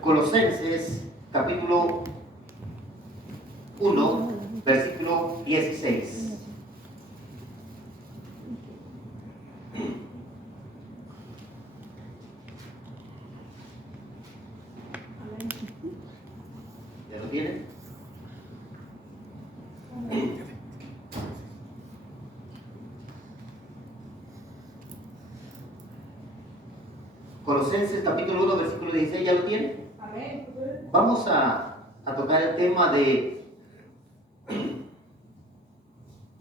Colosenses capítulo 1, versículo 16. ¿Ya lo tienen? Colosenses capítulo 1, versículo 16, ¿ya lo tienen? Vamos a tocar el tema de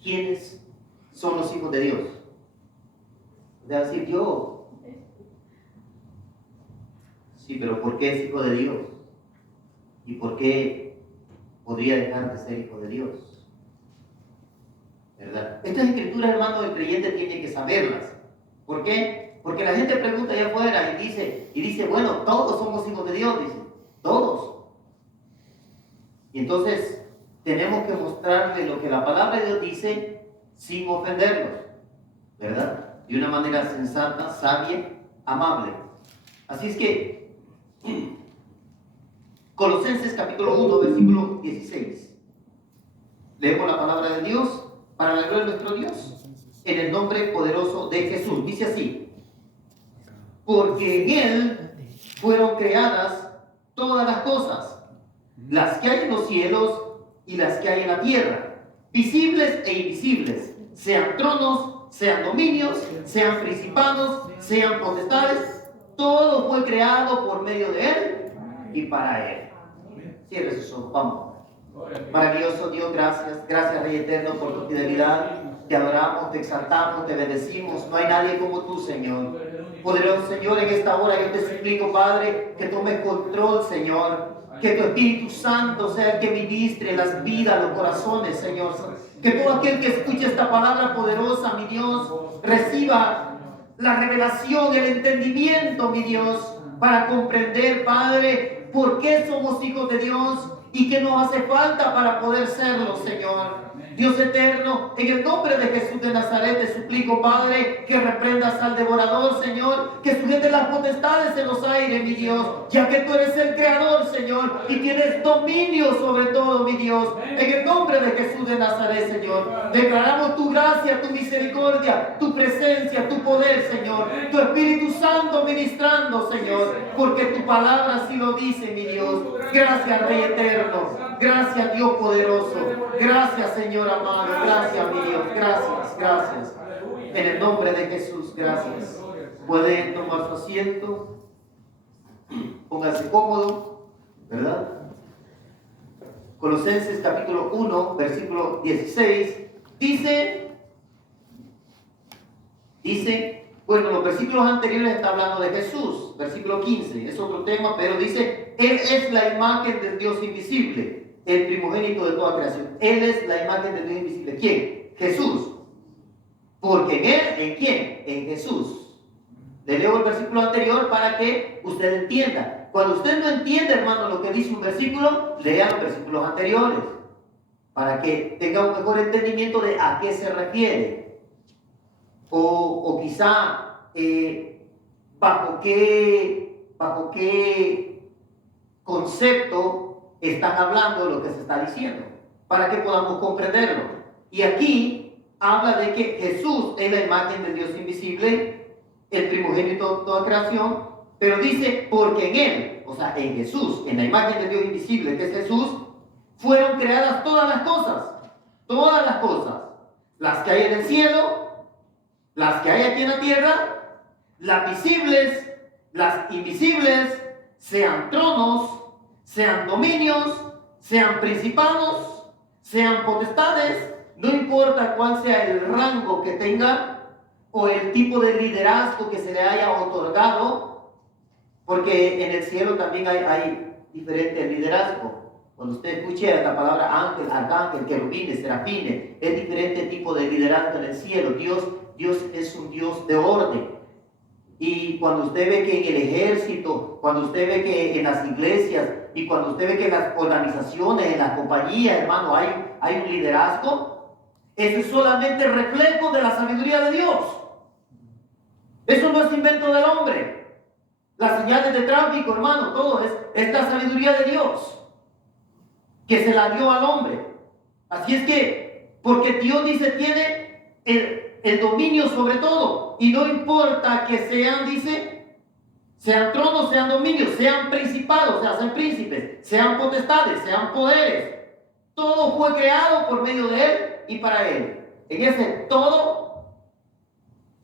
quiénes son los hijos de Dios. De decir yo, sí, pero ¿por qué es hijo de Dios? ¿Y por qué podría dejar de ser hijo de Dios? ¿Verdad? Estas escrituras, hermano, el creyente tiene que saberlas. ¿Por qué? Porque la gente pregunta allá afuera y dice, bueno, todos somos hijos de Dios, dice, todos. Y entonces tenemos que mostrarle lo que la palabra de Dios dice sin ofenderlos, ¿verdad? De una manera sensata, sabia, amable. Así es que Colosenses capítulo 1, versículo 16. Leemos la palabra de Dios para la gloria de nuestro Dios, en el nombre poderoso de Jesús. Dice así: porque en Él fueron creadas todas las cosas, las que hay en los cielos y las que hay en la tierra, visibles e invisibles, sean tronos, sean dominios, sean principados, sean potestades. Todo fue creado por medio de Él y para Él. Cierre sus ojos, vamos. Maravilloso Dios, gracias, gracias Rey Eterno por tu fidelidad. Te adoramos, te exaltamos, te bendecimos. No hay nadie como tú, Señor. Poderoso Señor, en esta hora yo te suplico, Padre, que tomes control, Señor. Que tu Espíritu Santo sea el que ministre las vidas, los corazones, Señor. Que todo aquel que escuche esta palabra poderosa, mi Dios, reciba la revelación, el entendimiento, mi Dios, para comprender, Padre, por qué somos hijos de Dios y qué nos hace falta para poder serlo, Señor. Dios eterno, en el nombre de Jesús de Nazaret te suplico, Padre, que reprendas al devorador, Señor, que sujete las potestades en los aires, mi Dios, ya que tú eres el creador, Señor, y tienes dominio sobre todo, mi Dios. En el nombre de Jesús de Nazaret, Señor, declaramos tu gracia, tu misericordia, tu presencia, tu poder, Señor, tu Espíritu Santo ministrando, Señor, porque tu palabra así lo dice, mi Dios. Gracias, Rey eterno. Gracias, Dios poderoso. Gracias, Señor amado. Gracias, mi Dios. Gracias, gracias. En el nombre de Jesús, gracias. Pueden tomar su asiento. Pónganse cómodo, ¿verdad? Colosenses capítulo 1, versículo 16. Dice, bueno, los versículos anteriores está hablando de Jesús. Versículo 15, es otro tema, pero dice, Él es la imagen del Dios invisible, el primogénito de toda creación. Él es la imagen del Dios invisible. ¿Quién? Jesús. Porque en Él, ¿en quién? En Jesús. Le leo el versículo anterior para que usted entienda. Cuando usted no entiende, hermano, lo que dice un versículo, lea los versículos anteriores, para que tenga un mejor entendimiento de a qué se refiere. O quizá bajo qué concepto están hablando de lo que se está diciendo, para que podamos comprenderlo. Y aquí habla de que Jesús es la imagen del Dios invisible, el primogénito de toda creación, pero dice, porque en Él, o sea, en Jesús, en la imagen del Dios invisible que es Jesús, fueron creadas todas las cosas, las que hay en el cielo, las que hay aquí en la tierra, las visibles, las invisibles, sean tronos, sean dominios, sean principados, sean potestades, no importa cuál sea el rango que tenga o el tipo de liderazgo que se le haya otorgado, porque en el cielo también hay diferentes liderazgos. Cuando usted escuche la palabra ángel, arcángel, querubines, serafines, es diferente tipo de liderazgo en el cielo. Dios es un Dios de orden. Y cuando usted ve que en el ejército, cuando usted ve que en las iglesias y cuando usted ve que en las organizaciones, en las compañías, hermano, hay un liderazgo, eso es solamente reflejo de la sabiduría de Dios. Eso no es invento del hombre. las señales de tráfico, hermano, todo es la sabiduría de Dios que se la dio al hombre. Así es que, porque Dios dice, tiene el dominio sobre todo, y no importa que sean, dice, sean tronos, sean dominios, sean principados, sean príncipes, sean potestades, sean poderes. Todo fue creado por medio de Él y para Él. En ese todo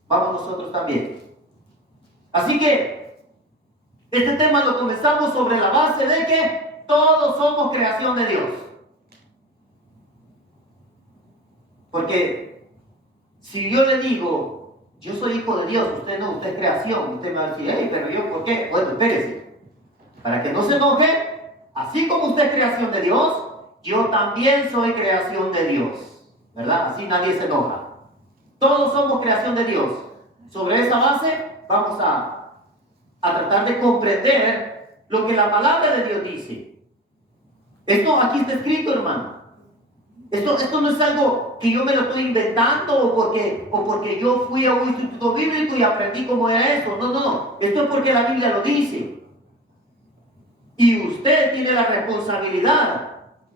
vamos nosotros también. Así que este tema lo comenzamos sobre la base de que todos somos creación de Dios. Porque si yo le digo, yo soy hijo de Dios, usted no, usted es creación, usted me va a decir, hey, pero yo, ¿por qué? Bueno, espérese. Para que no se enoje, así como usted es creación de Dios, yo también soy creación de Dios. ¿Verdad? Así nadie se enoja. Todos somos creación de Dios. Sobre esa base vamos a tratar de comprender lo que la palabra de Dios dice. Esto aquí está escrito, hermano. Esto no es algo que yo me lo estoy inventando o porque yo fui a un instituto bíblico y aprendí cómo era eso. No. Esto es porque la Biblia lo dice. Y usted tiene la responsabilidad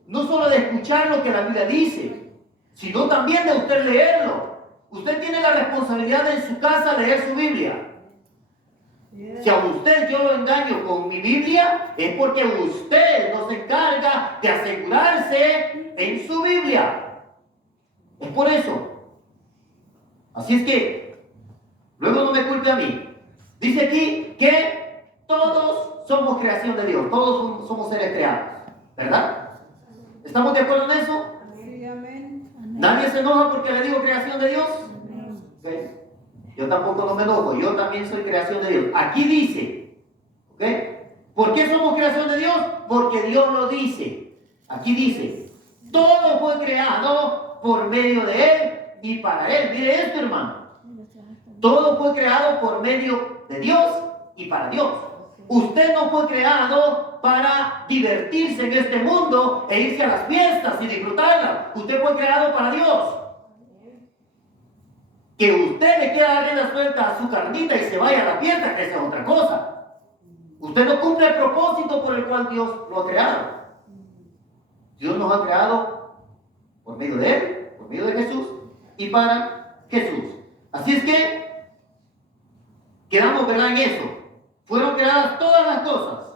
no solo de escuchar lo que la Biblia dice, sino también de usted leerlo. Usted tiene la responsabilidad de en su casa leer su Biblia. Si a usted yo lo engaño con mi Biblia, es porque usted no se encarga de asegurarse en su Biblia. Es por eso. Así es que, luego no me culpe a mí. Dice aquí que todos somos creación de Dios. Todos somos seres creados. ¿Verdad? ¿Estamos de acuerdo en eso? Sí, amén. ¿Nadie se enoja porque le digo creación de Dios? ¿Okay? Yo tampoco no me enojo, yo también soy creación de Dios. Aquí dice, ¿ok? ¿Por qué somos creación de Dios? Porque Dios lo dice. Aquí dice, todo fue creado por medio de Él y para Él. Mire esto, hermano. Todo fue creado por medio de Dios y para Dios. Usted no fue creado para divertirse en este mundo e irse a las fiestas y disfrutarlas. Usted fue creado para Dios. Que usted le quiera darle la suelta a su carnita y se vaya a la fiesta, esa es otra cosa. Usted no cumple el propósito por el cual Dios lo ha creado. Dios nos ha creado por medio de Él, por medio de Jesús y para Jesús. Así es que quedamos, ¿verdad?, en eso. Fueron creadas todas las cosas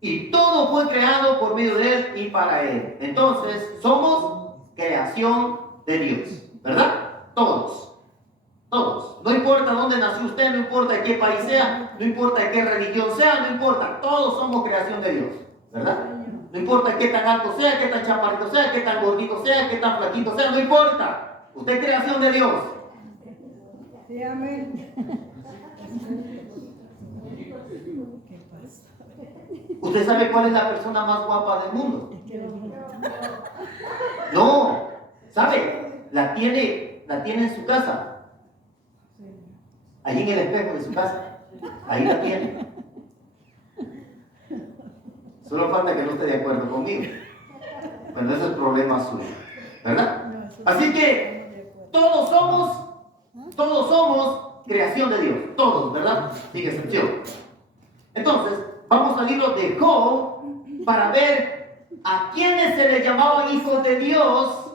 y todo fue creado por medio de Él y para Él. Entonces somos creación de Dios, ¿verdad? Todos. Todos. No importa dónde nació usted, no importa de qué país sea, no importa de qué religión sea, no importa. Todos somos creación de Dios, ¿verdad? No importa qué tan alto sea, qué tan chaparrito sea, qué tan gordito sea, qué tan flaquito sea, no importa. Usted es creación de Dios. Sí, amén. ¿Usted sabe cuál es la persona más guapa del mundo? No. ¿Sabe? La tiene en su casa. Allí en el espejo de su casa. Ahí la tiene. Solo falta que no esté de acuerdo conmigo. Bueno, ese es el problema suyo. ¿Verdad? Así que todos somos creación de Dios. Todos, ¿verdad? Sin excepción. Entonces, vamos al libro de Job para ver a quienes se les llamaban hijos de Dios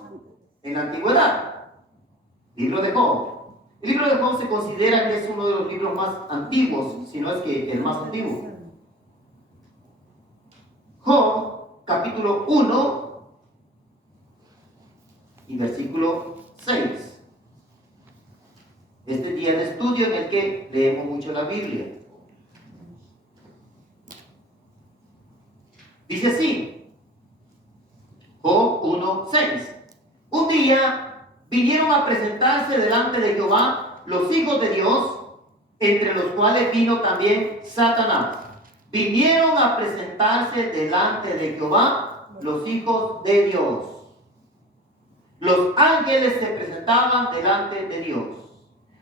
en la antigüedad. Libro de Job. El libro de Job se considera que es uno de los libros más antiguos, si no es que el más antiguo. Job, capítulo 1 y versículo 6. Este día de estudio en el que leemos mucho la Biblia. Dice así, Job 1:6. Un día vinieron a presentarse delante de Jehová los hijos de Dios, entre los cuales vino también Satanás. Vinieron a presentarse delante de Jehová los hijos de Dios. Los ángeles se presentaban delante de Dios.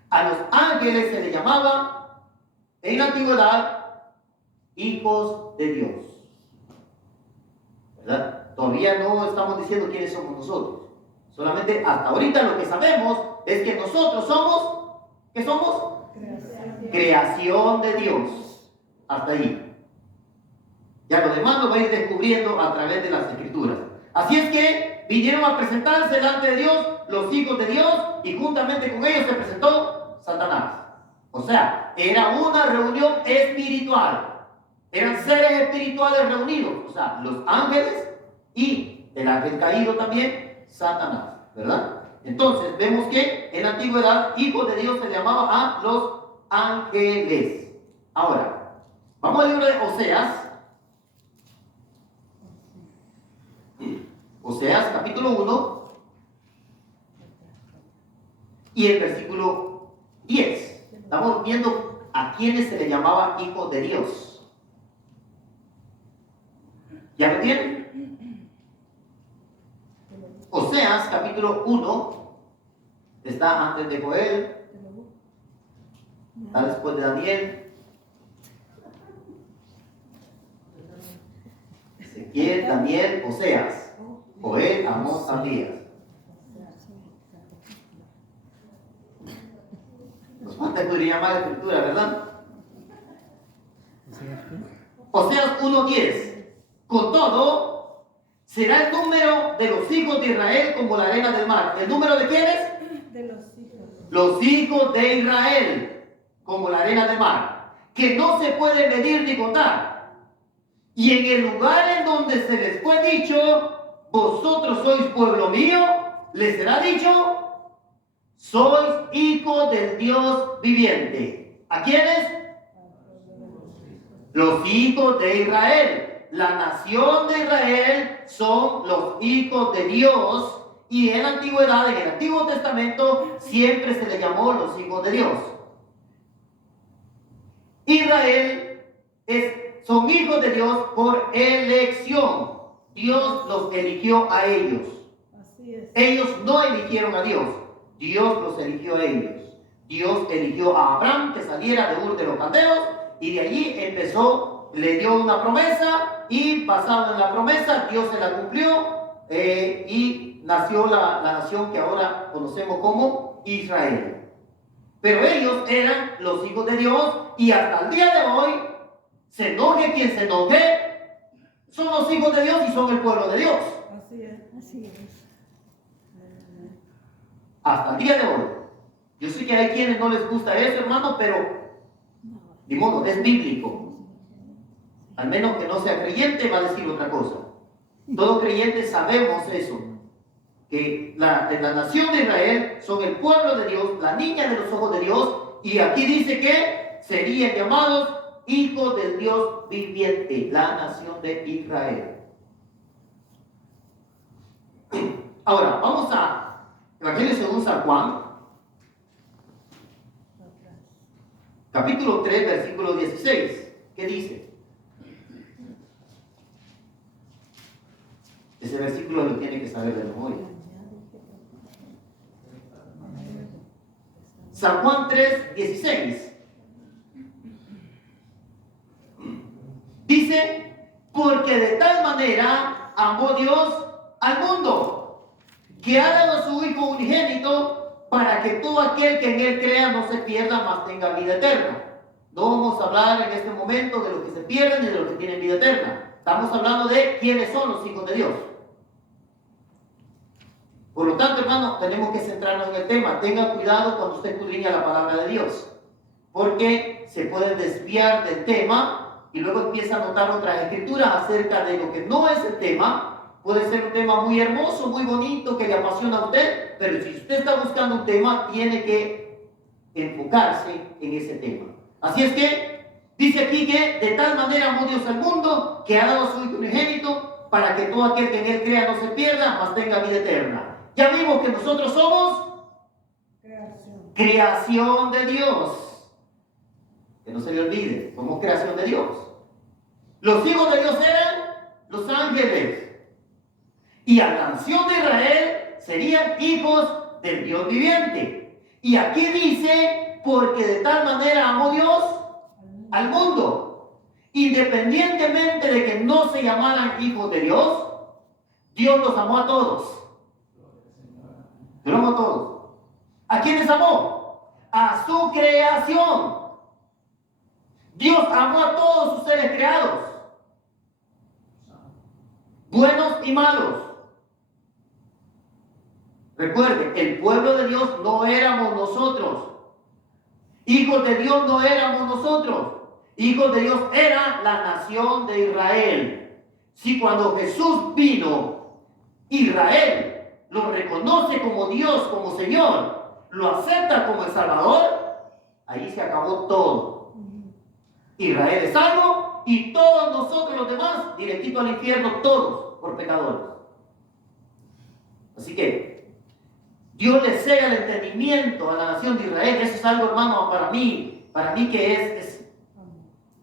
A los ángeles se les llamaba en la antigüedad hijos de Dios. ¿Verdad? Todavía no estamos diciendo quiénes somos nosotros. Solamente hasta ahorita lo que sabemos es que nosotros somos, ¿qué somos? Creación de Dios. hasta ahí. Ya lo demás lo va a ir descubriendo a través de las Escrituras. Así es que vinieron a presentarse delante de Dios los hijos de Dios y juntamente con ellos se presentó Satanás. O sea, era una reunión espiritual. Eran seres espirituales reunidos. O sea, los ángeles y el ángel caído también, Satanás. ¿Verdad? Entonces, vemos que en la antigüedad, hijos de Dios se llamaba a los ángeles. Ahora, vamos al libro de Oseas. Oseas, capítulo 1. Y el versículo 10. Estamos viendo a quienes se le llamaba hijos de Dios. ¿Ya lo tienen? Oseas, capítulo 1. Está antes de Joel. Está después de Daniel. Ezequiel, Daniel, Oseas. Joel, Amós, Abdías. Nos falta estudiar más la escritura, ¿verdad? Oseas 1:10. Con todo, será el número de los hijos de Israel como la arena del mar. ¿El número de quiénes? De los hijos. Los hijos de Israel, como la arena del mar, que no se puede medir ni contar. Y en el lugar en donde se les fue dicho, vosotros sois pueblo mío, les será dicho, sois hijos del Dios viviente. ¿A quiénes? Los hijos de Israel. La nación de Israel son los hijos de Dios. Y en la antigüedad, en el Antiguo Testamento, siempre se le llamó los hijos de Dios. Israel son hijos de Dios por elección. Dios los eligió a ellos. Así es. Ellos no eligieron a Dios. Dios los eligió a ellos. Dios eligió a Abraham que saliera de Ur de los Caldeos y de allí empezó, le dio una promesa y basado en la promesa Dios se la cumplió y nació la nación que ahora conocemos como Israel. Pero ellos eran los hijos de Dios y hasta el día de hoy, se enoje quien se enoje, son los hijos de Dios y son el pueblo de Dios. Así es. Así es. Hasta el día de hoy. Yo sé que hay quienes no les gusta eso, hermano, pero de modo, es bíblico. Al menos que no sea creyente va a decir otra cosa. Todos creyentes sabemos eso, que la nación de Israel son el pueblo de Dios, la niña de los ojos de Dios, y aquí dice que serían llamados hijos del Dios viviente, la nación de Israel. Ahora, vamos a Evangelio según San Juan, capítulo 3, versículo 16. ¿Qué dice? Ese versículo lo tiene que saber de memoria. San Juan 3, 16. Dice, porque de tal manera amó Dios al mundo, que ha dado a su Hijo unigénito, para que todo aquel que en Él crea no se pierda, mas tenga vida eterna. No vamos a hablar en este momento de los que se pierden y de los que tienen vida eterna. Estamos hablando de quiénes son los hijos de Dios. Por lo tanto, hermano, tenemos que centrarnos en el tema. Tenga cuidado cuando usted escudriña la palabra de Dios, porque se puede desviar del tema y luego empieza a notar otras escrituras acerca de lo que no es el tema. Puede ser un tema muy hermoso, muy bonito, que le apasiona a usted, pero si usted está buscando un tema, tiene que enfocarse en ese tema. Así es que dice aquí que de tal manera amó Dios al mundo, que ha dado a su Hijo unigénito, para que todo aquel que en Él crea no se pierda, mas tenga vida eterna. Ya vimos que nosotros somos creación de Dios. Que no se le olvide, somos creación de Dios. Los hijos de Dios eran los ángeles. Y a la nación de Israel serían hijos del Dios viviente. Y aquí dice, porque de tal manera amó Dios al mundo. Independientemente de que no se llamaran hijos de Dios, Dios los amó a todos. Los amó a todos. ¿A quiénes amó? A su creación. Dios amó a todos sus seres creados, buenos y malos. Recuerden, el pueblo de Dios no éramos nosotros. Hijos de Dios no éramos nosotros. Hijos de Dios era la nación de Israel. Si cuando Jesús vino, Israel lo reconoce como Dios, como Señor, lo acepta como el Salvador, ahí se acabó todo. Israel es salvo y todos nosotros los demás, directito al infierno, todos por pecadores. Así que Dios le cega el entendimiento a la nación de Israel. Eso es algo, hermano, para mí que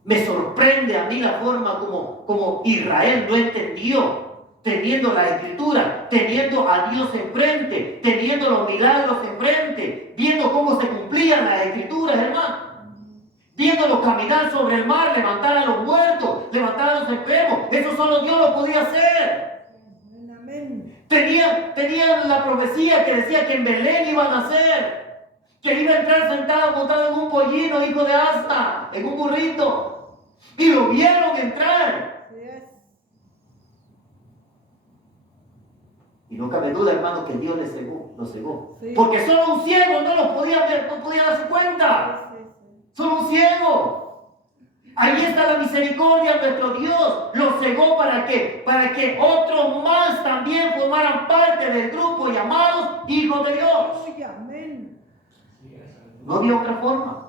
me sorprende a mí la forma como Israel no entendió, teniendo la Escritura, teniendo a Dios enfrente, teniendo los milagros enfrente, viendo cómo se cumplían las Escrituras, hermano. Viéndolos caminar sobre el mar, levantar a los muertos, levantar a los enfermos. Eso solo Dios lo podía hacer. Tenían la profecía que decía que en Belén iba a nacer, que iba a entrar sentado montado en un pollino, hijo de asna, en un burrito. Y lo vieron entrar. Y no cabe duda, hermano, que Dios lo cegó. Sí. Porque solo un ciego no lo podía ver, no podía darse cuenta. Solo un ciego. Ahí está la misericordia de nuestro Dios. Lo cegó ¿para qué? Para que otros más también formaran parte del grupo llamados hijos de Dios. No había otra forma.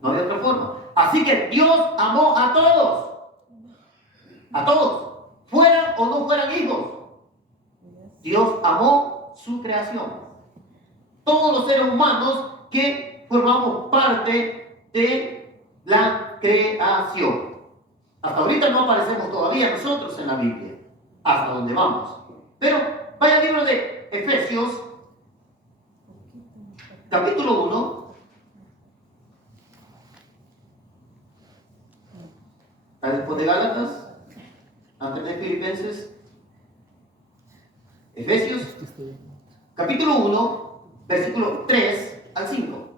No había otra forma. Así que Dios amó a todos. A todos. Fueran o no fueran hijos. Dios amó su creación. Todos los seres humanos que formamos parte de la creación. Hasta ahorita no aparecemos todavía nosotros en la Biblia, hasta donde vamos. Pero vaya al libro de Efesios, capítulo 1. Después de Gálatas, antes de Filipenses. Efesios, capítulo 1, versículo 3 al 5.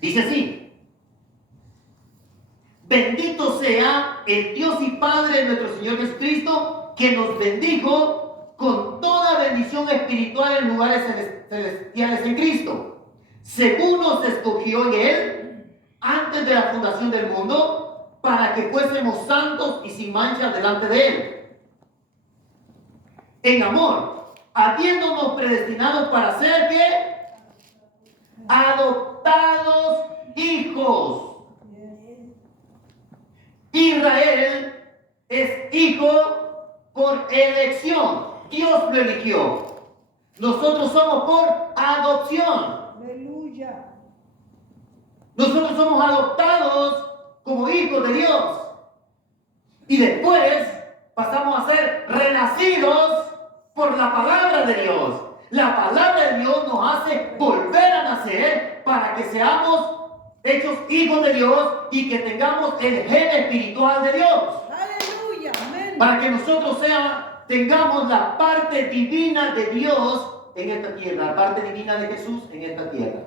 Dice así: bendito sea el Dios y Padre de nuestro Señor Jesucristo, que nos bendijo con toda bendición espiritual en lugares celestiales en Cristo, según nos escogió en Él antes de la fundación del mundo, para que fuésemos santos y sin mancha delante de Él. En amor, habiéndonos predestinados para ser ¿qué? Adoptados hijos. Israel es hijo por elección. Dios lo eligió. Nosotros somos por adopción. Aleluya. Nosotros somos adoptados como hijos de Dios. Y después pasamos a ser renacidos por la palabra de Dios. La palabra de Dios nos hace volver a nacer para que seamos hechos hijos de Dios y que tengamos el gen espiritual de Dios. Aleluya, amén. Para que nosotros tengamos la parte divina de Dios en esta tierra, la parte divina de Jesús en esta tierra.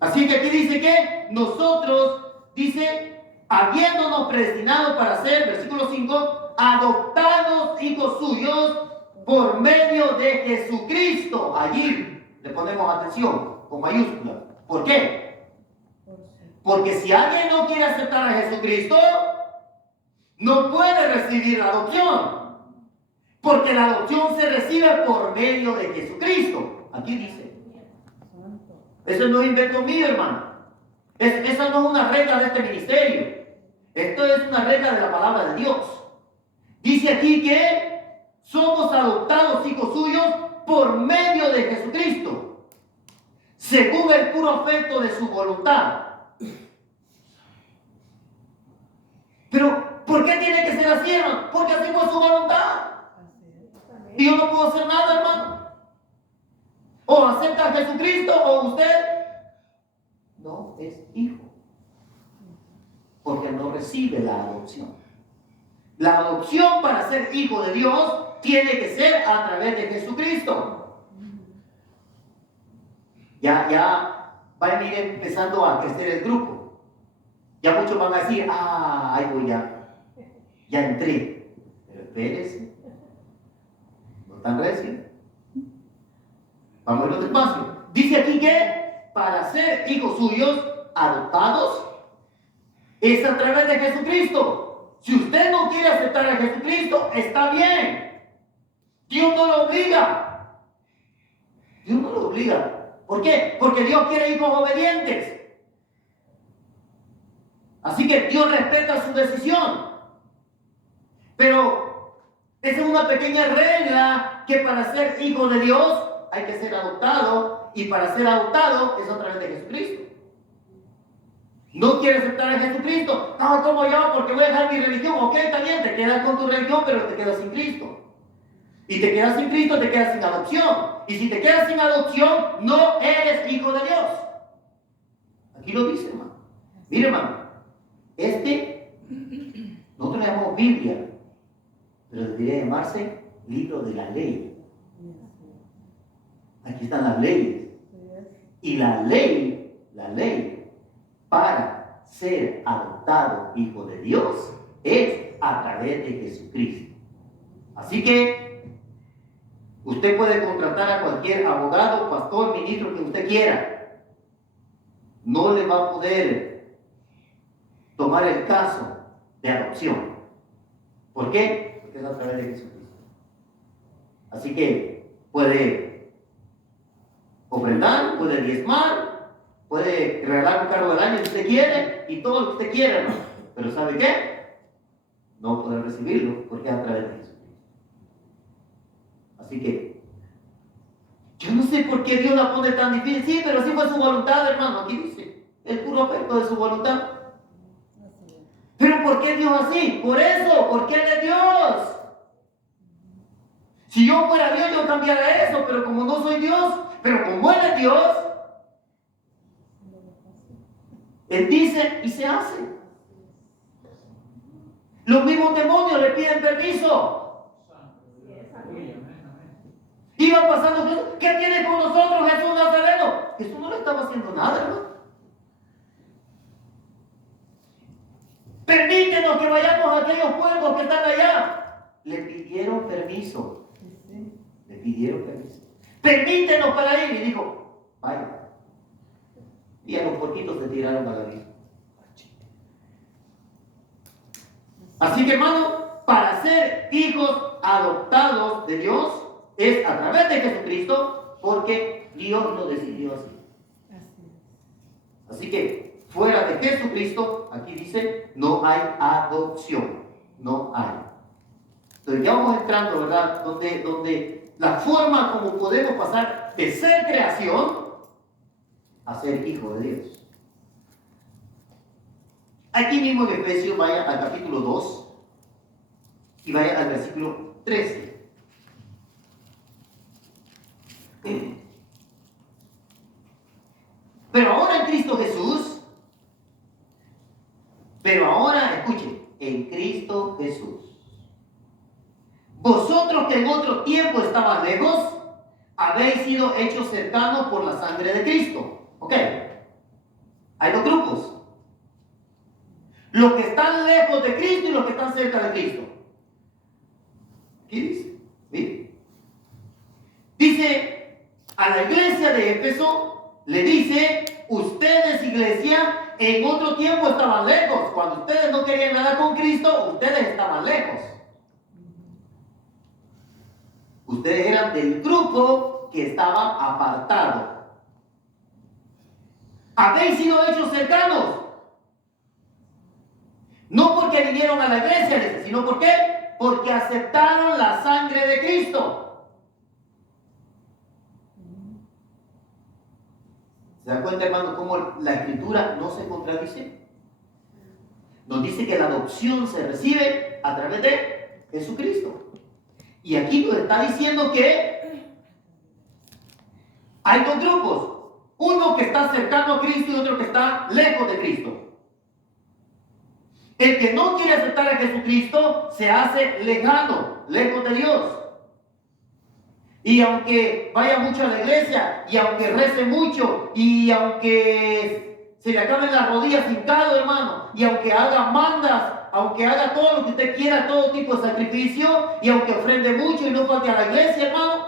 Así que aquí dice que nosotros, dice, habiéndonos predestinados para ser, versículo 5, adoptados hijos suyos por medio de Jesucristo. Allí le ponemos atención con mayúsculas. ¿Por qué? Porque si alguien no quiere aceptar a Jesucristo, no puede recibir la adopción. Porque la adopción se recibe por medio de Jesucristo. Aquí dice. Eso no es invento mío, hermano. Esa no es una regla de este ministerio. Esto es una regla de la palabra de Dios. Dice aquí que somos adoptados hijos suyos por medio de Jesucristo, según el puro afecto de su voluntad. Pero, ¿por qué tiene que ser así, hermano? Porque así fue su voluntad. Y yo no puedo hacer nada, hermano. O acepta a Jesucristo o usted no es hijo. Porque no recibe la adopción. La adopción para ser hijo de Dios tiene que ser a través de Jesucristo. Ya va a ir empezando a crecer el grupo. Ya muchos van a decir, ahí voy ya entré. Pero espérese, no tan recio. Vamos a irnos despacio. Dice aquí que para ser hijos suyos, adoptados, es a través de Jesucristo. Si usted no quiere aceptar a Jesucristo, está bien. Dios no lo obliga. Dios no lo obliga. ¿Por qué? Porque Dios quiere hijos obedientes. Así que Dios respeta su decisión. Pero esa es una pequeña regla que para ser hijo de Dios hay que ser adoptado. Y para ser adoptado es a través de Jesucristo. No quieres aceptar a Jesucristo. No, ¿cómo yo? Porque voy a dejar mi religión. Ok, está bien, te quedas con tu religión, pero te quedas sin Cristo. Y te quedas sin Cristo, te quedas sin adopción. Y si te quedas sin adopción, no eres hijo de Dios. Aquí lo dice, hermano. Mire, hermano. Nosotros le llamamos Biblia, pero debería llamarse libro de la ley. Aquí están las leyes. Y la ley, para ser adoptado hijo de Dios, es a través de Jesucristo. Así que usted puede contratar a cualquier abogado, pastor, ministro que usted quiera. No le va a poder tomar el caso de adopción. ¿Por qué? Porque es a través de Jesucristo. Así que puede ofrendar, puede diezmar, puede regalar un carro del año si usted quiere y todo lo que usted quiera, hermano. Pero ¿sabe qué? No poder recibirlo porque es a través de Jesucristo. Así que yo no sé por qué Dios la pone tan difícil. Sí, pero así fue su voluntad, hermano. Aquí dice el puro afecto de su voluntad. Pero ¿por qué Dios así? Por eso, porque Él es Dios. Si yo fuera Dios, yo cambiara eso, pero como no soy Dios, pero como Él es Dios, Él dice y se hace. Los mismos demonios le piden permiso. Iban pasando, ¿qué tiene con nosotros Jesús Nazareno? Jesús no le estaba haciendo nada, hermano. Permítenos que vayamos a aquellos pueblos que están allá. Le pidieron permiso. Le pidieron permiso. Permítenos para ir. Y dijo, vaya. Y a los poquitos se tiraron a la vida. Así que, hermano, para ser hijos adoptados de Dios es a través de Jesucristo, porque Dios lo decidió así. Así que fuera de Jesucristo, aquí dice, no hay adopción. No hay. Entonces ya vamos entrando, ¿verdad? Donde la forma como podemos pasar de ser creación a ser hijo de Dios. Aquí mismo en Efesios, vaya al capítulo 2 y vaya al versículo 13. Pero ahora en Cristo Jesús, escuchen, en Cristo Jesús, vosotros que en otro tiempo estaban lejos, habéis sido hechos cercanos por la sangre de Cristo. Ok, hay dos grupos. Los que están lejos de Cristo y los que están cerca de Cristo. ¿Qué dice? ¿Sí? Dice a la iglesia de Éfeso, le dice, ustedes, iglesia, en otro tiempo estaban lejos. Cuando ustedes no querían nada con Cristo, ustedes estaban lejos. Ustedes eran del grupo que estaba apartado. Habéis sido hechos cercanos. No porque vinieron a la iglesia, sino ¿por qué? Porque aceptaron la sangre de Cristo. ¿Se dan cuenta, hermano, cómo la escritura no se contradice? Nos dice que la adopción se recibe a través de Jesucristo. Y aquí nos está diciendo que hay dos grupos. Uno que está cercano a Cristo y otro que está lejos de Cristo. El que no quiere aceptar a Jesucristo se hace lejano, lejos de Dios. y aunque vaya mucho a la iglesia, y aunque rece mucho, y aunque se le acaben las rodillas hincado, hermano, y aunque haga mandas, aunque haga todo lo que usted quiera, todo tipo de sacrificio, y aunque ofrende mucho y no falte a la iglesia, hermano,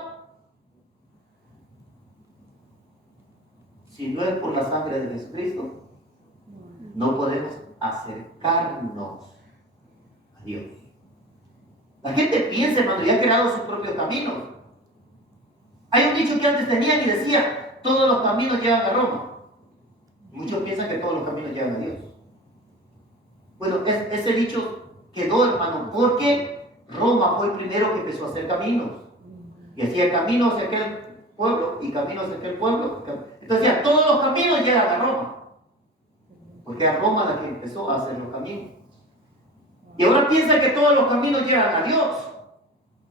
si no es por la sangre de Jesucristo, no podemos acercarnos a Dios. La gente piensa, hermano, y ha creado sus propios caminos. Hay un dicho que antes tenían y decía, todos los caminos llevan a Roma. Muchos piensan que todos los caminos llevan a Dios. Bueno, ese dicho quedó, hermano, porque Roma fue el primero que empezó a hacer caminos. Y hacía caminos hacia aquel pueblo y caminos hacia aquel pueblo. Entonces decía, todos los caminos llegan a Roma. Porque es Roma la que empezó a hacer los caminos. Y ahora piensa que todos los caminos llegan a Dios.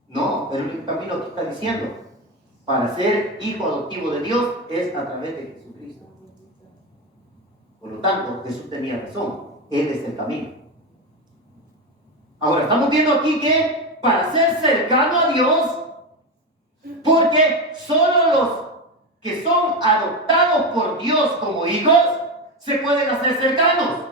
No, el único camino que está diciendo para ser hijo adoptivo de Dios es a través de Jesucristo. Por lo tanto, Jesús tenía razón. Él es el camino. Ahora, estamos viendo aquí que para ser cercano a Dios, porque solo los que son adoptados por Dios como hijos se pueden hacer cercanos.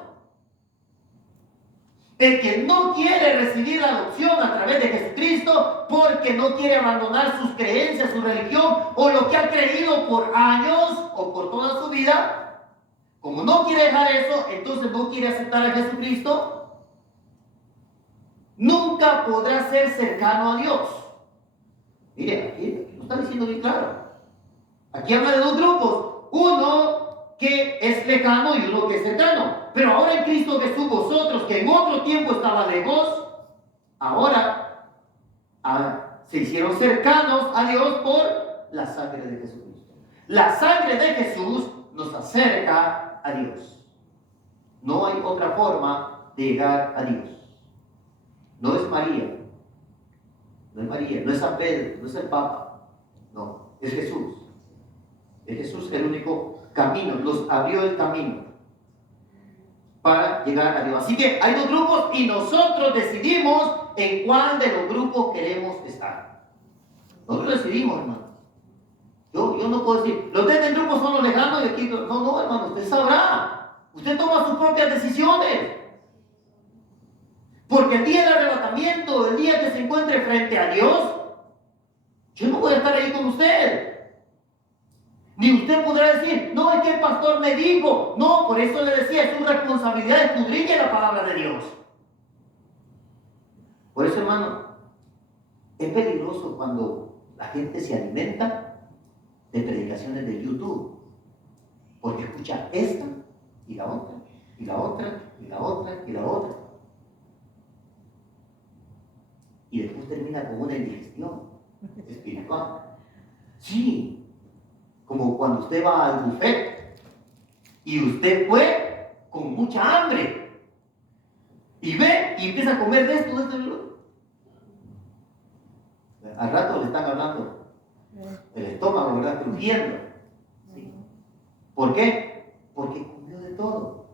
El que no quiere recibir la adopción a través de Jesucristo porque no quiere abandonar sus creencias, su religión o lo que ha creído por años o por toda su vida, como no quiere dejar eso, entonces no quiere aceptar a Jesucristo, nunca podrá ser cercano a Dios. Mire, aquí lo está diciendo bien claro. Aquí habla de dos grupos. Uno que es lejano y uno que es cercano. Pero ahora en Cristo Jesús, vosotros que en otro tiempo estaban lejos, ahora se hicieron cercanos a Dios por la sangre de Jesucristo. La sangre de Jesús nos acerca a Dios. No hay otra forma de llegar a Dios. No es María. No es María, no es San Pedro, no es el Papa. No, es Jesús. Es Jesús el único camino, nos abrió el camino para llegar a Dios. Así que hay dos grupos y nosotros decidimos en cuál de los grupos queremos estar. Nosotros decidimos, hermano. Yo no puedo decir, los de este grupo son los lejanos y aquí no, hermano, usted sabrá. Usted toma sus propias decisiones. Porque el día del arrebatamiento, el día que se encuentre frente a Dios, yo no voy a estar ahí con usted. Ni usted podrá decir, no, es que el pastor me dijo. No, por eso le decía, es su responsabilidad escudriñar la palabra de Dios. Por eso, hermano, es peligroso cuando la gente se alimenta de predicaciones de YouTube. Porque escucha esta y la otra, y la otra, y la otra, y la otra. Y después termina con una indigestión espiritual. Sí. Como cuando usted va al buffet y usted fue con mucha hambre y ve y empieza a comer de esto, de esto, de esto. Al rato le están hablando el estómago, ¿verdad? Crujiendo. ¿Sí? ¿Por qué? Porque comió de todo.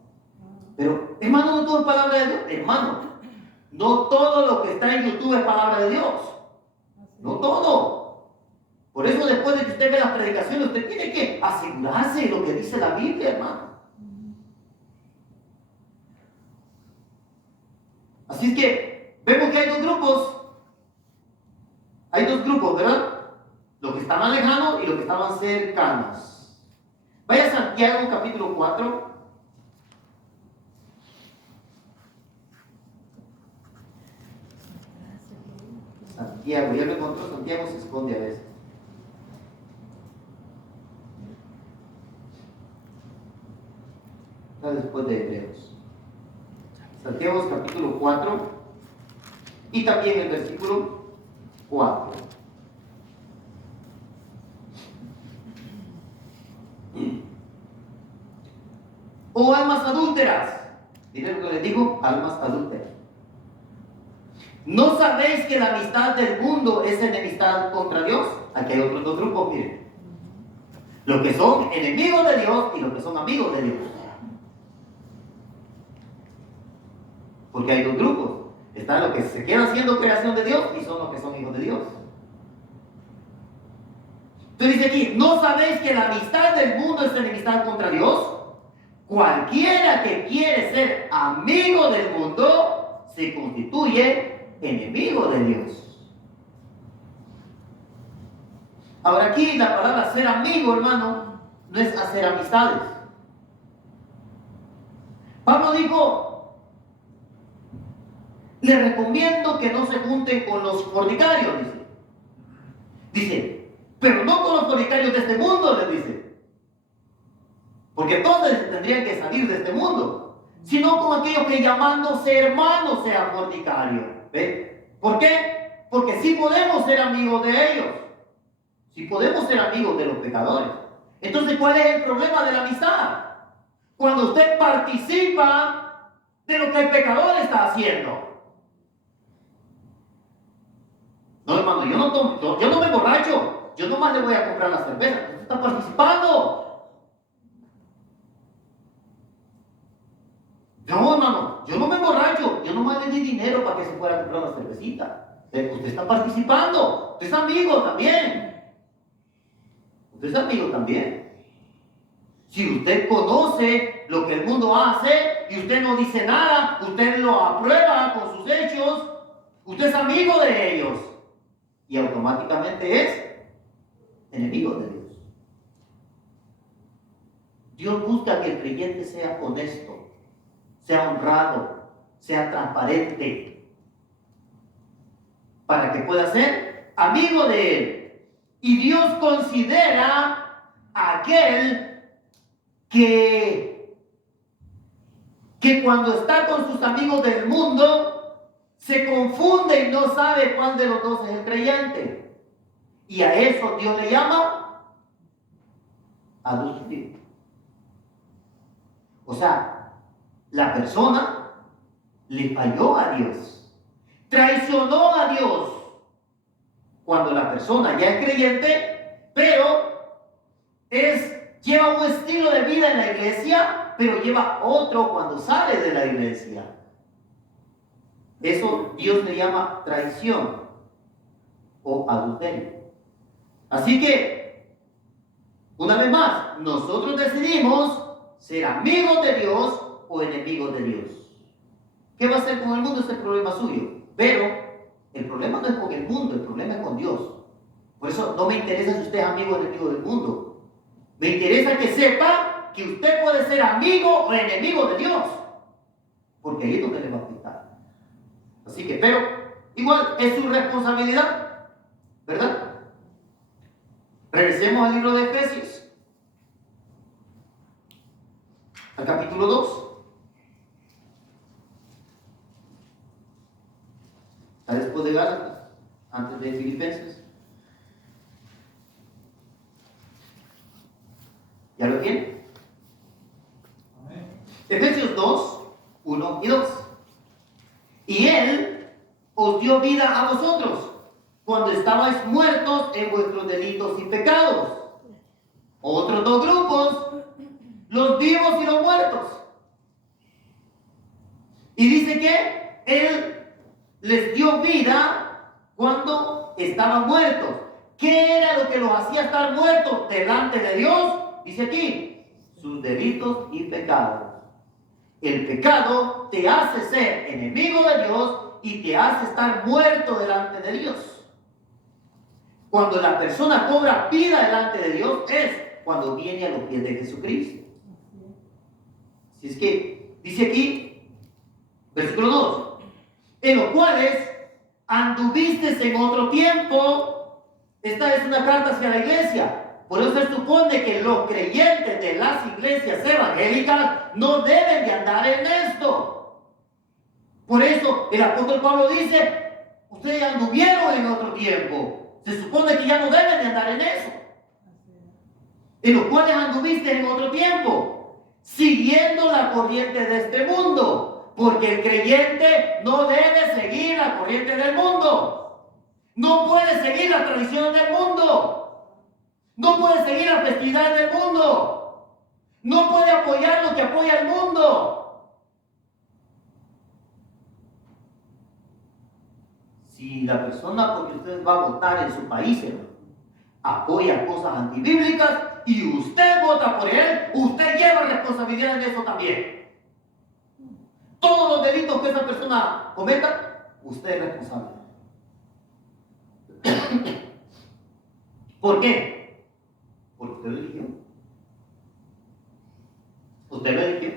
Pero, hermano, no todo es palabra de Dios. Hermano, no todo lo que está en YouTube es palabra de Dios. No todo. Por eso después de que usted ve las predicaciones, usted tiene que asegurarse de lo que dice la Biblia, hermano. Así es que vemos que hay dos grupos. Hay dos grupos, ¿verdad? Los que estaban lejanos y los que estaban cercanos. Vaya a Santiago capítulo 4. Santiago, ya lo encontró. Santiago se esconde a veces. Está después de Hebreos. Santiago capítulo 4 y también el versículo 4. O almas adúlteras. Miren lo que les digo, almas adúlteras. ¿No sabéis que la amistad del mundo es enemistad contra Dios? Aquí hay otros dos grupos, miren. Los que son enemigos de Dios y los que son amigos de Dios. Porque hay dos grupos. Están los que se quedan siendo creación de Dios y son los que son hijos de Dios. Entonces dice aquí, ¿no sabéis que la amistad del mundo es enemistad contra Dios? Cualquiera que quiere ser amigo del mundo se constituye enemigo de Dios. Ahora aquí la palabra ser amigo, hermano, no es hacer amistades. Pablo dijo, les recomiendo que no se junten con los fornicarios, dice. Dice, pero no con los fornicarios de este mundo, les dice. Porque entonces tendrían que salir de este mundo. Sino con aquellos que llamándose hermanos sean fornicarios. ¿Ve? ¿Por qué? Porque sí podemos ser amigos de ellos. Sí podemos ser amigos de los pecadores. Entonces, ¿cuál es el problema de la amistad? Cuando usted participa de lo que el pecador está haciendo. No, hermano, yo no tomo, yo no me emborracho. Yo nomás le voy a comprar la cerveza. Usted está participando. No, hermano, yo no me emborracho. Yo nomás le di dinero para que se fuera a comprar la cervecita. Usted está participando. Usted es amigo también. Usted es amigo también. Si usted conoce lo que el mundo hace y usted no dice nada, usted lo aprueba con sus hechos, usted es amigo de ellos. Y automáticamente es enemigo de Dios. Dios busca que el creyente sea honesto, sea honrado, sea transparente, para que pueda ser amigo de Él. Y Dios considera a aquel que cuando está con sus amigos del mundo se confunde y no sabe cuál de los dos es el creyente. Y a eso Dios le llama adulterio. O sea, la persona le falló a Dios, traicionó a Dios. Cuando la persona ya es creyente, pero lleva un estilo de vida en la iglesia, pero lleva otro cuando sale de la iglesia. Eso Dios le llama traición o adulterio. Así que, una vez más, nosotros decidimos ser amigos de Dios o enemigos de Dios. ¿Qué va a hacer con el mundo? Ese es el problema suyo. Pero el problema no es con el mundo, el problema es con Dios. Por eso no me interesa si usted es amigo o enemigo del mundo. Me interesa que sepa que usted puede ser amigo o enemigo de Dios. Porque ahí es donde le va a afectar. Así que, pero igual es su responsabilidad, ¿verdad? Regresemos al libro de Efesios, al capítulo 2. Está después de Gálatas, antes de Filipenses. ¿Ya lo tienen? Efesios 2, 1 y 2. Y Él os dio vida a vosotros cuando estabais muertos en vuestros delitos y pecados. Otros dos grupos, los vivos y los muertos. Y dice que Él les dio vida cuando estaban muertos. ¿Qué era lo que los hacía estar muertos delante de Dios? Dice aquí, sus delitos y pecados. El pecado te hace ser enemigo de Dios y te hace estar muerto delante de Dios. Cuando la persona cobra vida delante de Dios es cuando viene a los pies de Jesucristo. Así es que dice aquí, versículo 2, en los cuales anduviste en otro tiempo. Esta es una carta hacia la iglesia. Por eso se supone que los creyentes de las iglesias evangélicas no deben de andar en esto. Por eso el apóstol Pablo dice, ustedes anduvieron en otro tiempo. Se supone que ya no deben de andar en eso. En los cuales anduviste en otro tiempo, siguiendo la corriente de este mundo. Porque el creyente no debe seguir la corriente del mundo. No puede seguir las tradiciones del mundo. No puede seguir las festividades del mundo. No puede apoyar lo que apoya el mundo. Si la persona porque usted va a votar en su país, apoya cosas antibíblicas y usted vota por él, usted lleva responsabilidad en eso también. Todos los delitos que esa persona cometa, usted es responsable. ¿Por qué? Porque usted lo eligió. Usted lo eligió.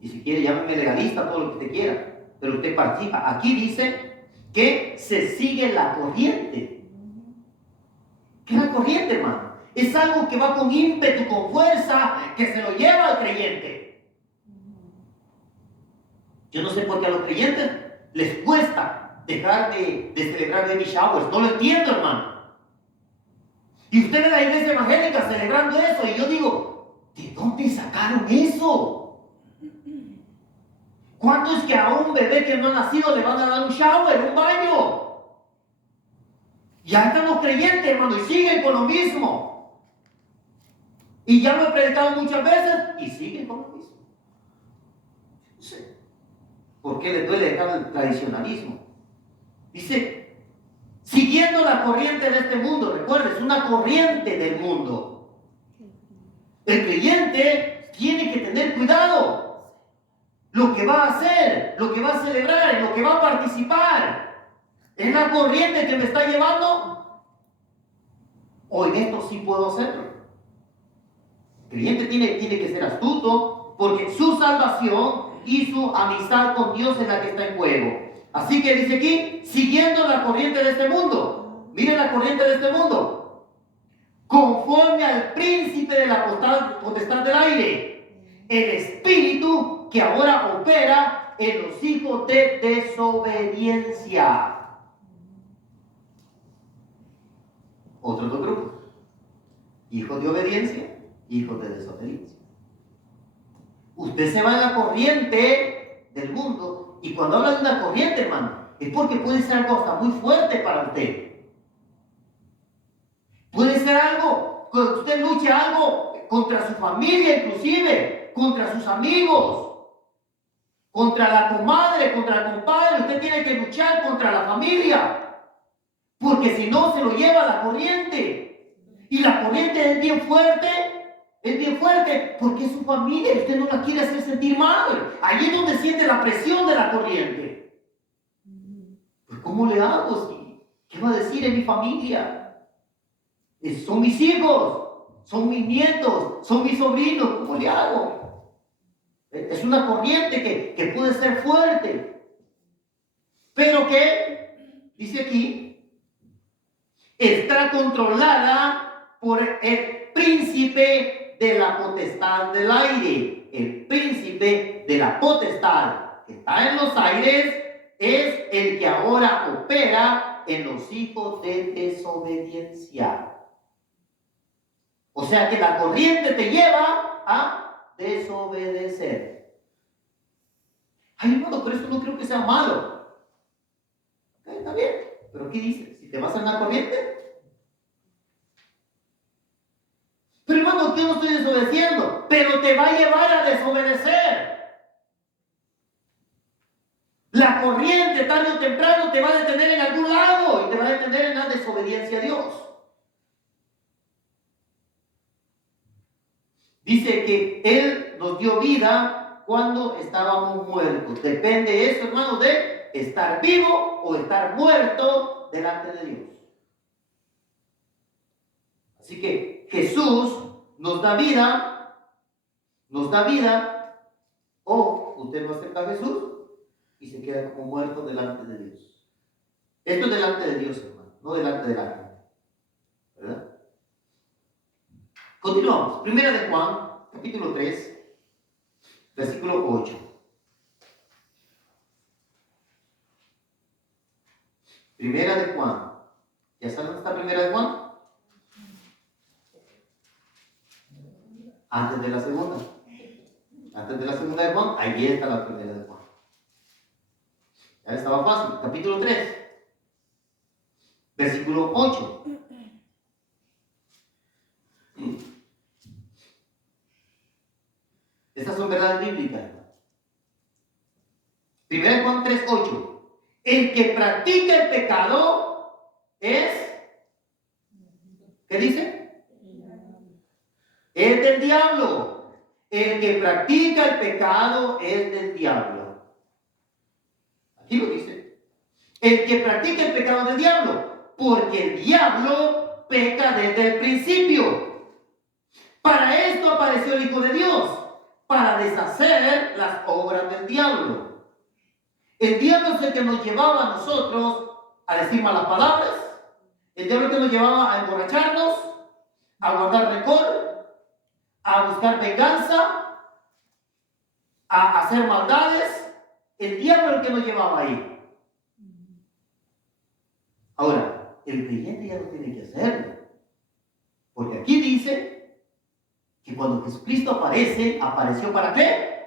Y si quiere, llámeme legalista, todo lo que usted quiera. Pero usted participa. Aquí dice que se sigue la corriente. ¿Qué es la corriente, hermano? Es algo que va con ímpetu, con fuerza, que se lo lleva al creyente. Yo no sé por qué a los creyentes les cuesta dejar de celebrar baby showers. No lo entiendo, hermano. Y usted ve la iglesia evangélica celebrando eso, y yo digo, ¿de dónde sacaron eso? ¿Cuándo es que a un bebé que no ha nacido le van a dar un shower, un baño? Ya están los creyentes, hermano, y siguen con lo mismo. Y ya lo he predicado muchas veces, y siguen con lo mismo. No sé por qué les duele dejar el tradicionalismo. Dice, siguiendo la corriente de este mundo. Recuerda, es una corriente del mundo. El creyente tiene que tener cuidado. Lo que va a hacer, lo que va a celebrar, en lo que va a participar. ¿Es la corriente que me está llevando? ¿O en esto sí puedo hacerlo? El creyente tiene que ser astuto, porque su salvación y su amistad con Dios es la que está en juego. Así que dice aquí, siguiendo la corriente de este mundo. Miren la corriente de este mundo. Conforme al príncipe de la potestad del aire, el espíritu que ahora opera en los hijos de desobediencia. Otros dos grupos. Hijos de obediencia, hijos de desobediencia. Usted se va en la corriente del mundo, y cuando habla de una corriente, hermano, es porque puede ser algo hasta muy fuerte para usted. Puede ser algo, que usted luche algo contra su familia, inclusive, contra sus amigos, contra la comadre, contra el compadre. Usted tiene que luchar contra la familia, porque si no se lo lleva la corriente. Y la corriente es bien fuerte, porque es su familia y usted no la quiere hacer sentir mal. Allí es donde siente la presión de la corriente. Pues ¿cómo le hago? ¿Qué va a decir en mi familia? Son mis hijos, son mis nietos, son mis sobrinos. ¿Cómo le hago? Es una corriente que puede ser fuerte, pero que, dice aquí, está controlada por el príncipe de la potestad del aire. El príncipe de la potestad que está en los aires es el que ahora opera en los hijos de desobediencia. O sea que la corriente te lleva a desobedecer. Ay, hermano, pero eso no creo que sea malo. Está bien, pero ¿qué dice? Si te vas en la corriente. Pero hermano, yo no estoy desobedeciendo, pero te va a llevar a desobedecer. La corriente tarde o temprano te va a detener en algún lado y te va a detener en la desobediencia a Dios. Dice que Él nos dio vida cuando estábamos muertos. Depende eso, hermano, de estar vivo o estar muerto delante de Dios. Así que Jesús nos da vida, o usted no acepta a Jesús y se queda como muerto delante de Dios. Esto es delante de Dios, hermano, no delante de la gente. ¿Verdad? Continuamos. Primera de Juan, capítulo 3, versículo 8. Primera de Juan. ¿Ya saben dónde está Primera de Juan? Antes de la segunda. Antes de la segunda de Juan, ahí está la Primera de Juan. Ya estaba fácil. Capítulo 3, versículo 8. Estas son verdades bíblicas. Primera de Juan 3:8. El que practica el pecado es ¿Qué dice? Es del diablo. El que practica el pecado es del diablo. Aquí lo dice. El que practica el pecado es del diablo, porque el diablo peca desde el principio. Para esto apareció el Hijo de Dios, para deshacer las obras del diablo. El diablo es el que nos llevaba a nosotros a decir malas palabras. El diablo es el que nos llevaba a emborracharnos, a guardar rencor, a buscar venganza, a hacer maldades. El diablo es el que nos llevaba ahí. Ahora, el creyente ya no tiene que hacerlo. Porque aquí dice que cuando Jesucristo apareció ¿para qué?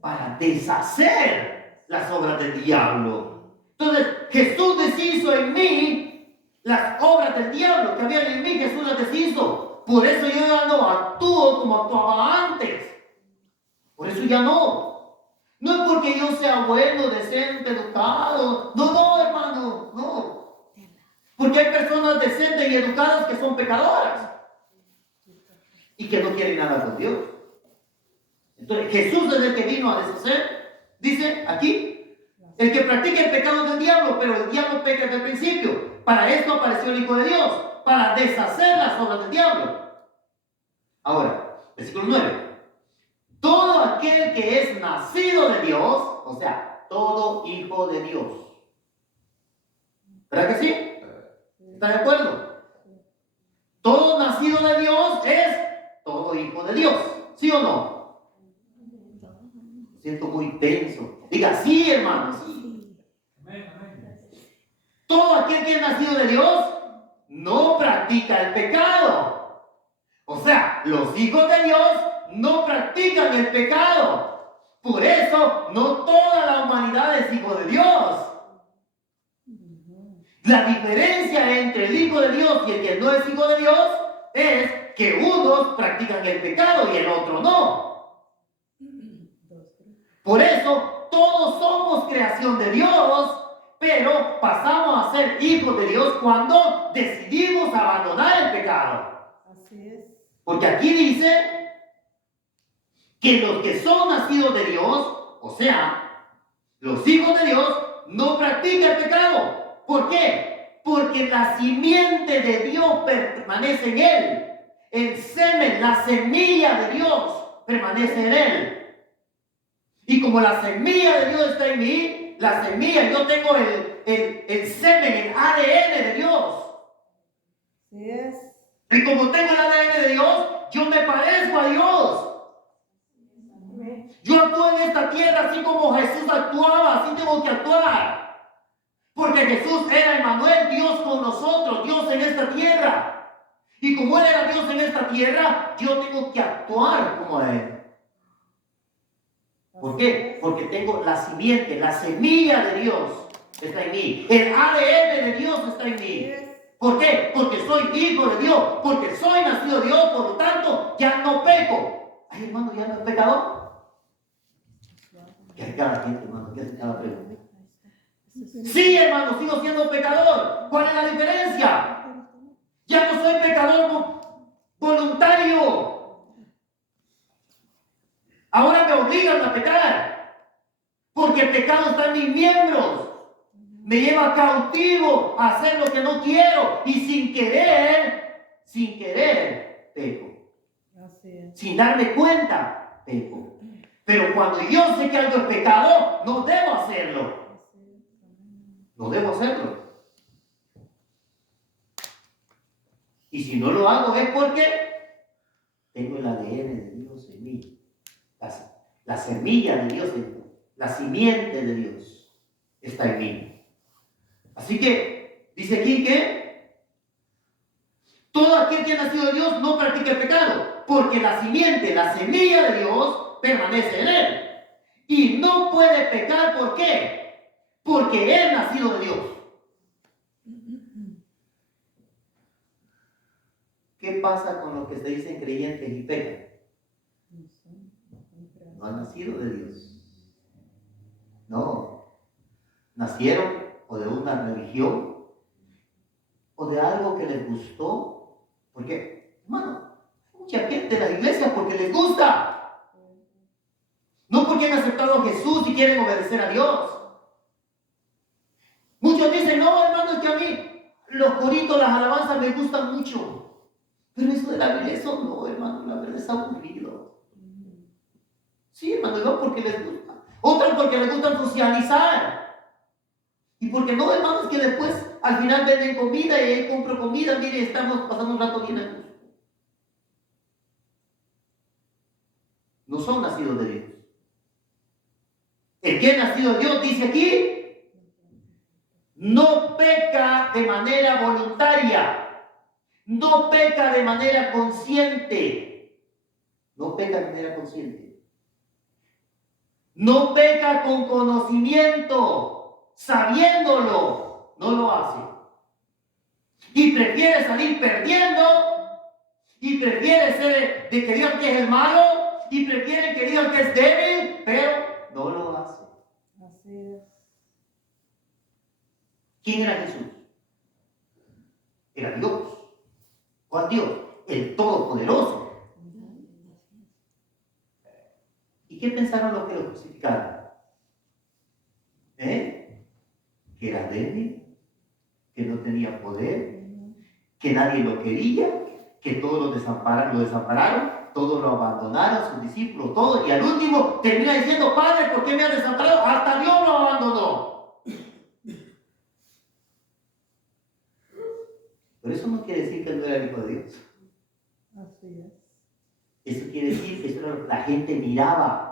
Para deshacer las obras del diablo. Entonces, Jesús deshizo en mí las obras del diablo que habían en mí. Jesús las deshizo. Por eso yo ya no actúo como actuaba antes. Por eso ya no. No es porque yo sea bueno, decente, educado. No, hermano, no. Porque hay personas decentes y educadas que son pecadoras y que no quieren nada con Dios. Entonces Jesús es el que vino a deshacer. Dice aquí, el que practica el pecado es del diablo, pero el diablo peca desde el principio. Para esto apareció el Hijo de Dios, para deshacer las obras del diablo. Ahora, versículo 9. Todo aquel que es nacido de Dios, o sea, todo hijo de Dios. ¿Verdad que sí? ¿Está de acuerdo? Todo nacido de Dios es todo hijo de Dios. ¿Sí o no? Me siento muy tenso. Diga, sí, hermano, sí. Todo aquel que es nacido de Dios no practica el pecado. O sea, los hijos de Dios no practican el pecado. Por eso, no toda la humanidad es hijo de Dios. La diferencia entre el hijo de Dios y el que no es hijo de Dios es que unos practican el pecado y el otro no. Por eso todos somos creación de Dios, pero pasamos a ser hijos de Dios cuando decidimos abandonar el pecado. Así es. Porque aquí dice que los que son nacidos de Dios, o sea, los hijos de Dios, no practican el pecado. ¿Por qué? Porque la simiente de Dios permanece en él. El semen, la semilla de Dios permanece en él. Y como la semilla de Dios está en mí, la semilla, yo tengo el semen, el ADN de Dios. Así es. Y como tengo el ADN de Dios, yo me parezco a Dios. Yo actúo en esta tierra así como Jesús actuaba, así tengo que actuar. Porque Jesús era Emmanuel, Dios con nosotros, Dios en esta tierra. Y como Él era Dios en esta tierra, yo tengo que actuar como Él. ¿Por qué? Porque tengo la simiente, la semilla de Dios está en mí. El ADN de Dios está en mí. ¿Por qué? Porque soy hijo de Dios, porque soy nacido de Dios, por lo tanto ya no peco. Ay, hermano, ¿ya no es pecador? ¿Qué hace cada gente, hermano? ¿Qué hace cada pregunta? Sí, hermano, sigo siendo pecador. ¿Cuál es la diferencia? Ya no soy pecador voluntario. Ahora me obligan a pecar. Porque el pecado está en mis miembros. Me lleva cautivo a hacer lo que no quiero. Y sin querer, peco. Sin darme cuenta, peco. Pero cuando yo sé que algo es pecado, no debo hacerlo. No debo hacerlo. Y si no lo hago es porque tengo el ADN de Dios en mí. La semilla de Dios en mí. La simiente de Dios está en mí. Así que dice aquí que todo aquel que ha nacido de Dios no practica el pecado, porque la simiente, la semilla de Dios permanece en él. Y no puede pecar, ¿por qué? Porque es nacido de Dios. ¿Qué pasa con los que se dicen creyentes y pecan? No han nacido de Dios. No. Nacieron o de una religión o de algo que les gustó ¿Por qué? Hermano, mucha gente en las iglesias porque les gusta. No porque han aceptado a Jesús y quieren obedecer a Dios. Muchos dicen, no, hermano, es que a mí los coritos, las alabanzas me gustan mucho. Pero eso de la Biblia, eso no, hermano, la verdad es aburrido. Sí, hermano, y va porque les gusta. Otros porque les gusta socializar. Y porque no, hermano, es que después al final venden comida y ahí compro comida, mire, estamos pasando un rato bien a gusto. No son nacidos de Dios. El que es nacido de Dios, dice aquí, no peca de manera voluntaria, no peca de manera consciente, no peca de manera consciente, no peca con conocimiento, sabiéndolo, no lo hace. Y prefiere salir perdiendo, y prefiere ser de que digan que es el malo, y prefiere que digan que es débil, pero no lo hace. Así es. ¿Quién era Jesús? Era Dios. ¿Cuál Dios? El Todopoderoso. ¿Y qué pensaron los que lo crucificaron? Que era débil, que no tenía poder, que nadie lo quería, que todos lo desampararon, todos lo abandonaron, sus discípulos, todos, y al último termina diciendo, Padre, ¿por qué me has desamparado? Hasta Dios lo abandonó. Pero eso no quiere decir que no era el Hijo de Dios. Así es. Eso quiere decir que eso era lo que la gente miraba.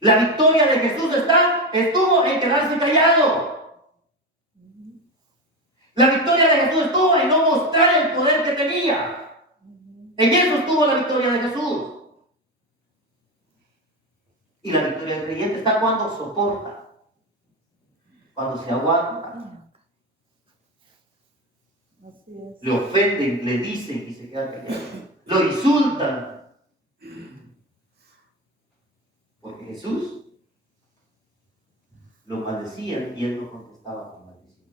La victoria de Jesús estuvo en quedarse callado. La victoria de Jesús estuvo en no mostrar el poder que tenía. En eso estuvo la victoria de Jesús. Y la victoria del creyente está cuando soporta, cuando se aguanta. Así es. Le ofenden, le dicen y se queda callado. Lo insultan. Porque Jesús lo maldecían y él no contestaba con maldición.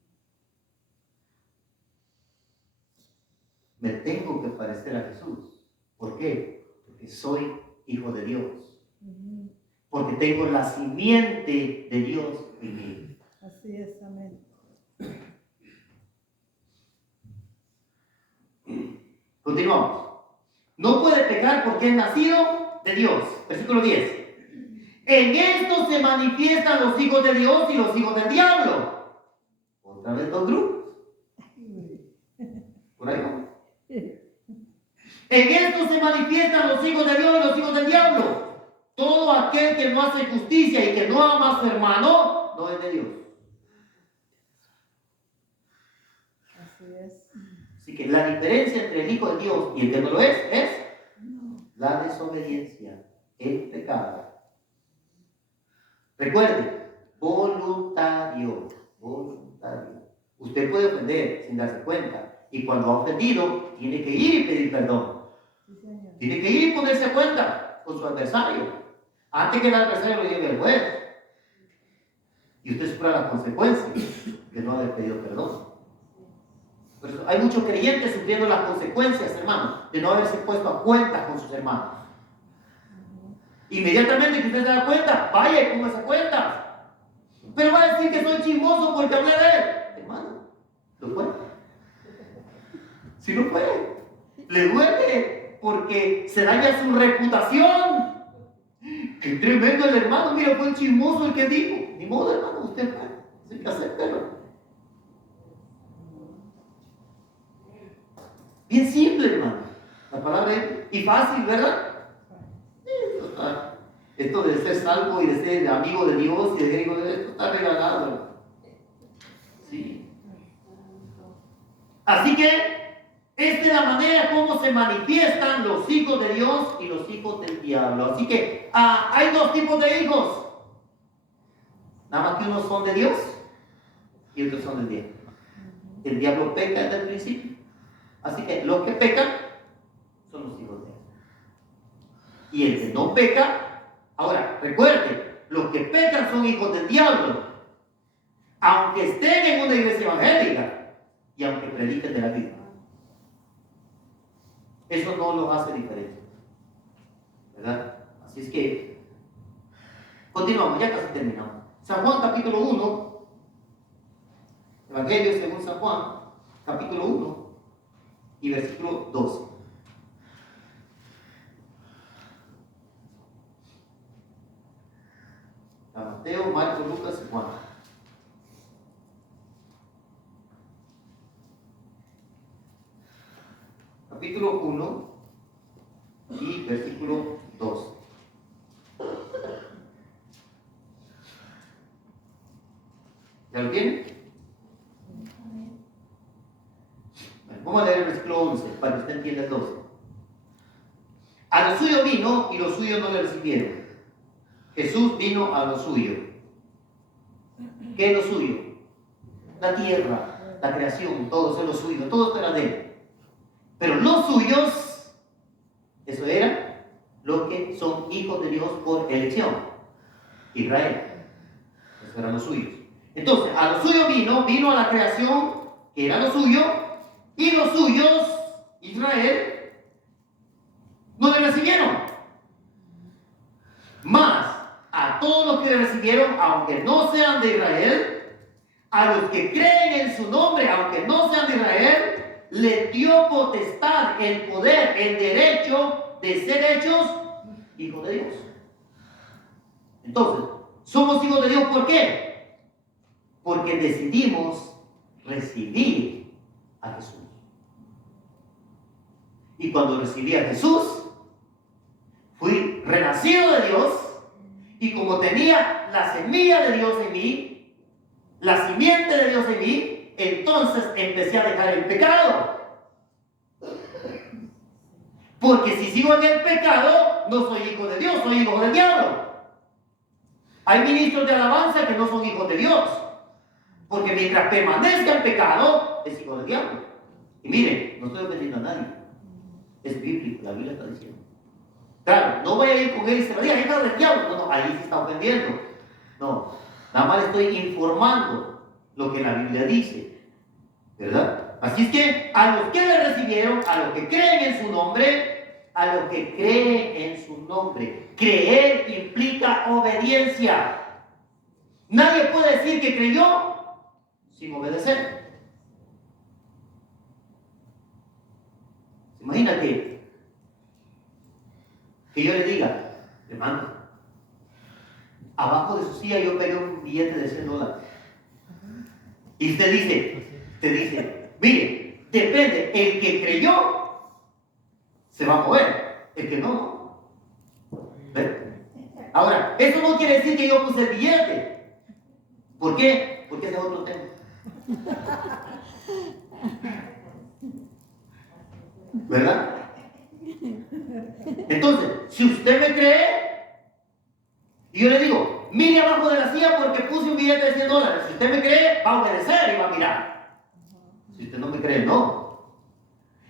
Me tengo que parecer a Jesús. ¿Por qué? Porque soy hijo de Dios. Porque tengo la simiente de Dios en mí. Así es, amén. Continuamos. No puede pecar porque es nacido de Dios. Versículo 10. En esto se manifiestan los hijos de Dios y los hijos del diablo. Otra vez dos grupos. Por ahí vamos. En esto se manifiestan los hijos de Dios y los hijos del diablo. Todo aquel que no hace justicia y que no ama a su hermano, no es de Dios. Así es. Así que la diferencia entre el hijo de Dios y el que no lo es la desobediencia, el pecado. Recuerde, voluntario. Usted puede ofender sin darse cuenta. Y cuando ha ofendido, tiene que ir y pedir perdón. Sí, señor. Tiene que ir y ponerse a cuenta con su adversario. Antes que el adversario lo lleve al juez. Y usted sufra las consecuencias de no haber pedido perdón. Por eso hay muchos creyentes sufriendo las consecuencias, hermano, de no haberse puesto a cuenta con sus hermanos. Inmediatamente que usted se da cuenta, vaya y póngase a cuenta. Pero va a decir que soy chismoso porque hablé de él. Hermano, ¿lo puede? Si lo puede. Le duele porque se daña su reputación. Qué tremendo el hermano, mira, fue el chismoso el que dijo. Ni modo, hermano, usted puede. Hay que aceptarlo. Bien simple, hermano. La palabra es y fácil, ¿verdad? Esto de ser salvo y de ser amigo de Dios y de ser hijo de Dios, esto está regalado, hermano. Sí. Así que esta es la manera como se manifiestan los hijos de Dios y los hijos del diablo. Así que hay dos tipos de hijos. Nada más que unos son de Dios y otros son del diablo. El diablo peca desde el principio. Así que los que pecan son los hijos de Dios. Y el que no peca, ahora recuerde, los que pecan son hijos del diablo. Aunque estén en una iglesia evangélica y aunque prediquen de la Biblia. eso no los hace diferentes, ¿verdad? Así es que continuamos, ya casi terminamos. San Juan capítulo 1, Evangelio según San Juan, capítulo 1 y versículo 12. Mateo, Marcos, Lucas y Juan. Capítulo 1 y versículo 12. ¿Ya lo tienen? Bueno, vamos a leer el versículo 11 para que usted entienda el 12. A lo suyo vino y los suyos no le recibieron. Jesús vino a lo suyo. ¿Qué es lo suyo? La tierra, la creación, todo eso es lo suyo, todo esto era de él. Pero los suyos, eso era los que son hijos de Dios por elección. Israel. Eso eran los suyos. Entonces, a lo suyo vino a la creación, que era lo suyo, y los suyos, Israel, no le recibieron. Mas, a todos los que le recibieron, aunque no sean de Israel, a los que creen en su nombre, aunque no sean de Israel, le dio potestad, el poder, el derecho de ser hechos hijos de Dios. Entonces, somos hijos de Dios, ¿por qué? Porque decidimos recibir a Jesús. Y cuando recibí a Jesús, fui renacido de Dios, y como tenía la semilla de Dios en mí, la simiente de Dios en mí, entonces empecé a dejar el pecado. Porque si sigo en el pecado, no soy hijo de Dios, soy hijo del diablo. Hay ministros de alabanza que no son hijos de Dios, porque mientras permanezca el pecado, es hijo del diablo. Y miren, no estoy ofendiendo a nadie, es bíblico, la Biblia está diciendo. Claro, no voy a ir con él y se lo diga, hijo del diablo. No, ahí se está ofendiendo. No, nada más le estoy informando lo que la Biblia dice, ¿verdad? Así es que a los que le recibieron, a los que creen en su nombre, a los que creen en su nombre. Creer implica obediencia. Nadie puede decir que creyó sin obedecer. ¿Se imagina que yo le diga, hermano, abajo de su silla yo pegué un billete de $100? Y usted te dice, mire, depende, el que creyó se va a mover, el que no. ¿Ve? Ahora, eso no quiere decir que yo puse el billete. ¿Por qué? Porque ese es otro tema. ¿Verdad? Entonces, si usted me cree, y yo le digo, mire abajo de la silla porque puse un billete de $100. Si usted me cree, va a obedecer y va a mirar. Si usted no me cree, no.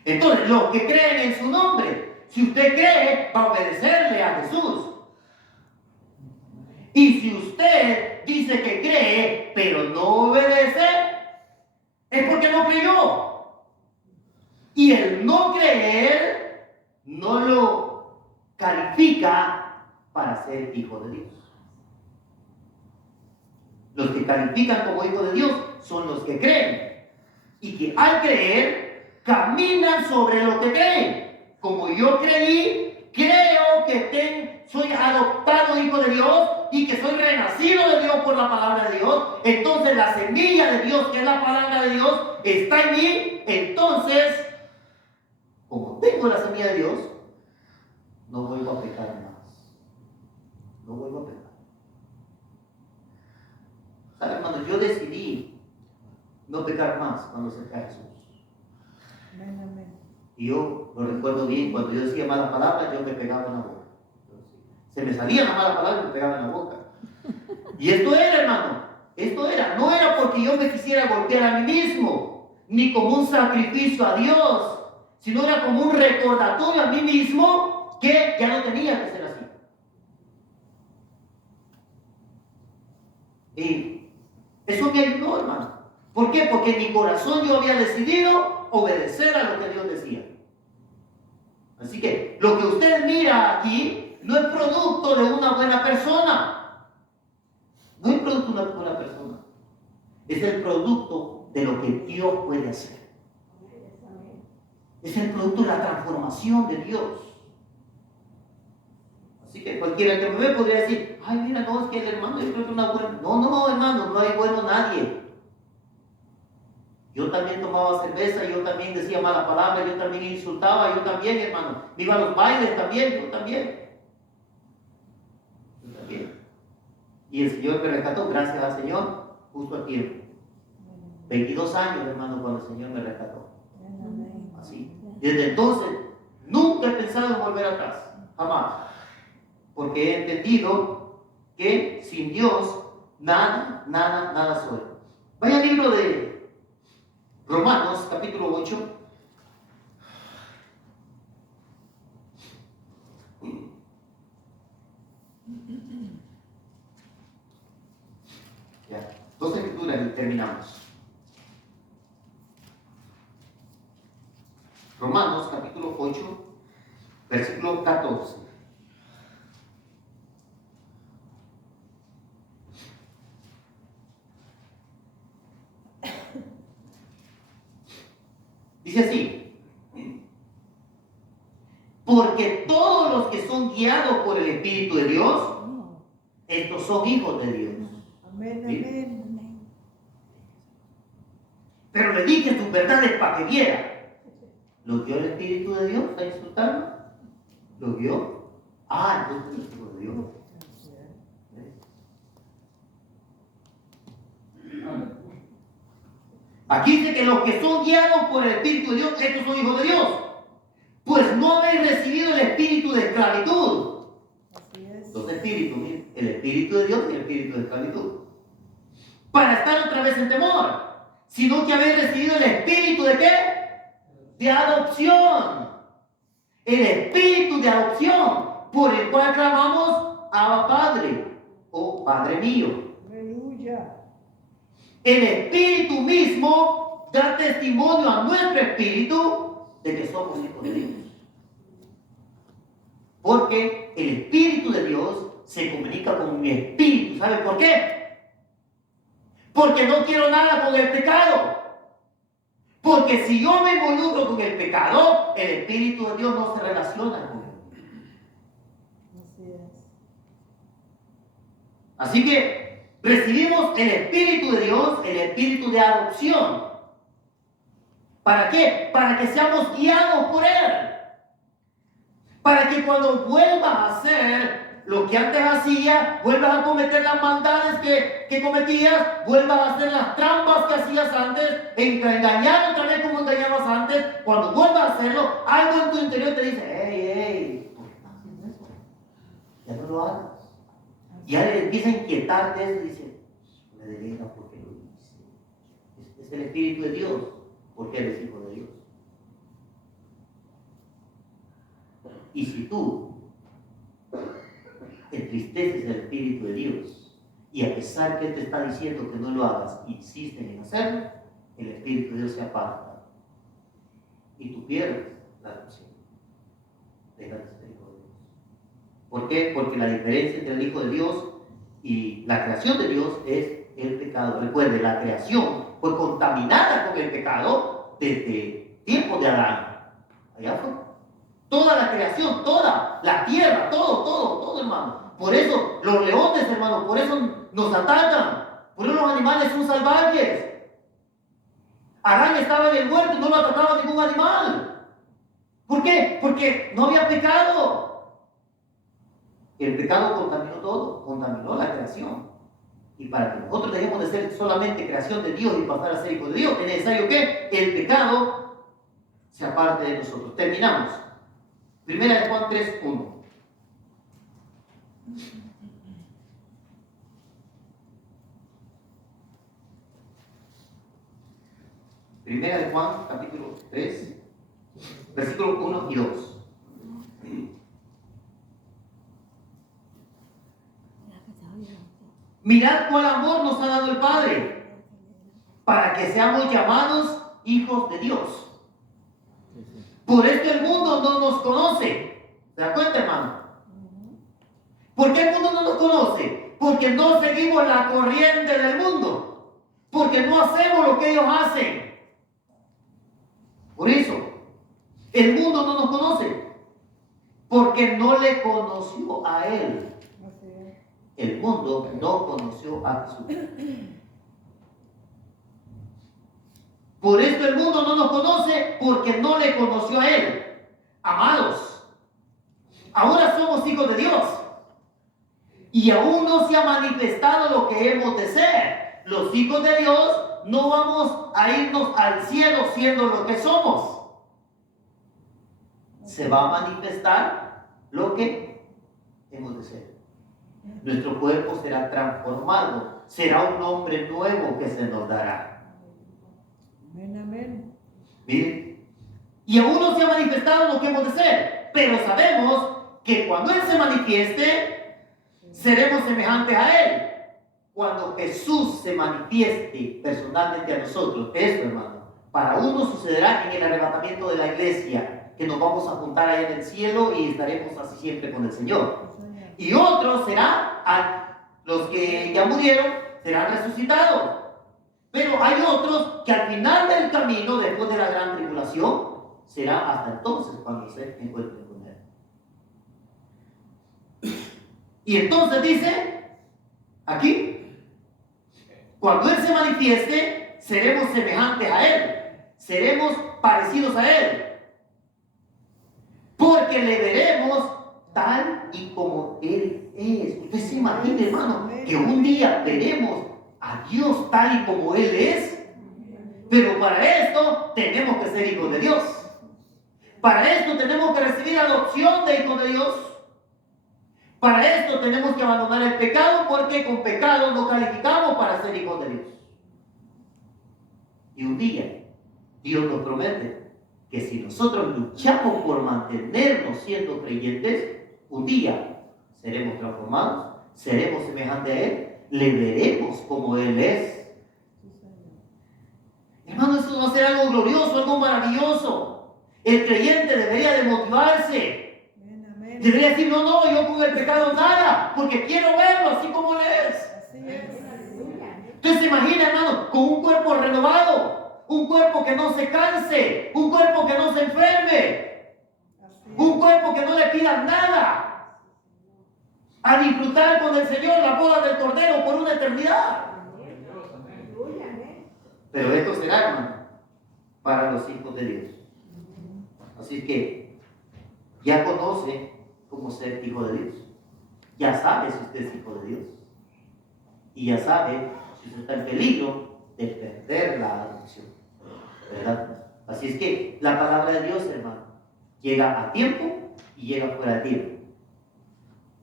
Entonces, los que creen en su nombre, si usted cree, va a obedecerle a Jesús. Y si usted dice que cree, pero no obedece, es porque no creyó. Y el no creer no lo califica para ser hijo de Dios. Los que califican como hijo de Dios son los que creen. Y que al creer, caminan sobre lo que creen. Como yo creí, creo que soy adoptado hijo de Dios y que soy renacido de Dios por la palabra de Dios. Entonces la semilla de Dios, que es la palabra de Dios, está en mí. Entonces, como tengo la semilla de Dios, no vuelvo a pecar más. No vuelvo a pecar. ¿Sabe, hermano? Yo decidí no pecar más cuando acerqué a Jesús. Amén, amén. Y yo lo recuerdo bien, cuando yo decía malas palabras, yo me pegaba en la boca. Se me salían las malas palabras y me pegaba en la boca. Y esto era, hermano, esto era. No era porque yo me quisiera golpear a mí mismo, ni como un sacrificio a Dios, sino era como un recordatorio a mí mismo que ya no tenía que ser así. Y eso me ayudó, hermano. ¿Por qué? Porque en mi corazón yo había decidido obedecer a lo que Dios decía. Así que lo que usted mira aquí no es producto de una buena persona. No es producto de una buena persona. Es el producto de lo que Dios puede hacer. Es el producto de la transformación de Dios. Así que cualquiera que me ve podría decir, ay, mira, no, es que el hermano yo creo que es una buena. No, hermano, no hay bueno nadie. Yo también tomaba cerveza, yo también decía malas palabras, yo también insultaba, yo también, hermano. Me iba a los bailes también, yo también. Y el Señor me rescató, gracias al Señor, justo a tiempo. 22 años, hermano, cuando el Señor me rescató. Así. Desde entonces, nunca he pensado en volver atrás, jamás. Porque he entendido que sin Dios, nada soy. Vaya al libro de Romanos, capítulo 8. Ya, 2 escrituras y terminamos. Romanos, capítulo 8, versículo 14. Dice así: porque todos los que son guiados por el Espíritu de Dios, estos son hijos de Dios. Amén, ¿Sí? amén. Pero le dije sus verdades para que viera. ¿Lo guió el Espíritu de Dios a insultarlo? ¿Lo guió? Ah, entonces es hijo de Dios. Aquí dice que los que son guiados por el Espíritu de Dios, estos son hijos de Dios. Pues no habéis recibido el espíritu de esclavitud. Así es. Dos espíritus, miren, el Espíritu de Dios y el espíritu de esclavitud. Para estar otra vez en temor, sino que habéis recibido el espíritu de ¿qué? De adopción. El espíritu de adopción por el cual clamamos Abba Padre o Padre mío. Aleluya. El Espíritu mismo da testimonio a nuestro espíritu de que somos hijos de Dios. Porque el Espíritu de Dios se comunica con mi espíritu. ¿Sabe por qué? Porque no quiero nada con el pecado. Porque si yo me involucro con el pecado, el Espíritu de Dios no se relaciona con él. Así es. Así que recibimos el Espíritu de Dios, el Espíritu de adopción. ¿Para qué? Para que seamos guiados por Él. Para que cuando vuelvas a hacer lo que antes hacías, vuelvas a cometer las maldades que cometías, vuelvas a hacer las trampas que hacías antes, engañar otra vez como engañabas antes. Cuando vuelvas a hacerlo, algo en tu interior te dice, hey, ¿por qué estás haciendo eso? Ya no lo hagas. Y ya le empieza a inquietarte eso y dice, me deleita porque lo hice. Es el Espíritu de Dios, porque eres hijo de Dios. Y si tú entristeces el Espíritu de Dios y a pesar que Él te está diciendo que no lo hagas, insistes en hacerlo, el Espíritu de Dios se aparta y tú pierdes la adopción. Dejas de ser hijo de Dios. ¿Por qué? Porque la diferencia entre el Hijo de Dios y la creación de Dios es el pecado. Recuerde, la creación fue contaminada con el pecado desde tiempos de Adán. Allá fue. Toda la creación, toda la tierra, todo, hermano. Por eso los leones, hermano, por eso nos atacan. Por eso los animales son salvajes. Adán estaba en el huerto y no lo atacaba ningún animal. ¿Por qué? Porque no había pecado. El pecado contaminó todo, contaminó la creación. Y para que nosotros dejemos de ser solamente creación de Dios y pasar a ser hijos de Dios, es necesario que el pecado se aparte de nosotros. Terminamos. Primera de Juan 3:1. Primera de Juan, capítulo 3, versículos 1 y 2. Mirad cuál amor nos ha dado el Padre, para que seamos llamados hijos de Dios. Por esto el mundo no nos conoce. ¿Se da cuenta, hermano? ¿Por qué el mundo no nos conoce? Porque no seguimos la corriente del mundo. Porque no hacemos lo que ellos hacen. Por eso, el mundo no nos conoce. Porque no le conoció a Él. Así es. El mundo no conoció a Jesús. Por esto el mundo no nos conoce porque no le conoció a Él. Amados, ahora somos hijos de Dios. Y aún no se ha manifestado lo que hemos de ser. Los hijos de Dios no vamos a irnos al cielo siendo lo que somos. Se va a manifestar lo que hemos de ser. Nuestro cuerpo será transformado. Será un hombre nuevo que se nos dará. Amén, amén. Miren, y aún no se ha manifestado lo que hemos de ser, pero sabemos que cuando Él se manifieste, seremos semejantes a Él. Cuando Jesús se manifieste personalmente a nosotros, esto, hermano, para unos sucederá en el arrebatamiento de la iglesia, que nos vamos a juntar allá en el cielo y estaremos así siempre con el Señor. Y otros serán, los que ya murieron, serán resucitados. Pero hay otros que al final del camino, después de la gran tribulación, será hasta entonces cuando se encuentren con Él. Y entonces dice, aquí, cuando Él se manifieste, seremos semejantes a Él, seremos parecidos a Él, porque le veremos tal y como Él es. Usted se imagina, hermano, que un día veremos a Dios tal y como Él es. Pero para esto tenemos que ser hijos de Dios. Para esto tenemos que recibir adopción de hijos de Dios. Para esto tenemos que abandonar el pecado, porque con pecado nos calificamos para ser hijos de Dios. Y un día Dios nos promete que si nosotros luchamos por mantenernos siendo creyentes, un día seremos transformados, seremos semejantes a Él, le veremos como Él es. Hermano, eso va a ser algo glorioso, algo maravilloso. El creyente debería de motivarse. Debería decir, no, yo con el pecado nada, porque quiero verlo así como Él es. Así es. Usted se imagina, hermano, con un cuerpo renovado, un cuerpo que no se canse, un cuerpo que no se enferme, un cuerpo que no le pida nada, a disfrutar con el Señor la boda del Cordero por una eternidad. Pero esto será, hermano, para los hijos de Dios. Así que ya conoce cómo ser hijo de Dios. Ya sabe si usted es hijo de Dios. Y ya sabe si usted está en peligro de perder la adopción. ¿Verdad? Así es que la palabra de Dios, hermano, llega a tiempo y llega fuera de tiempo.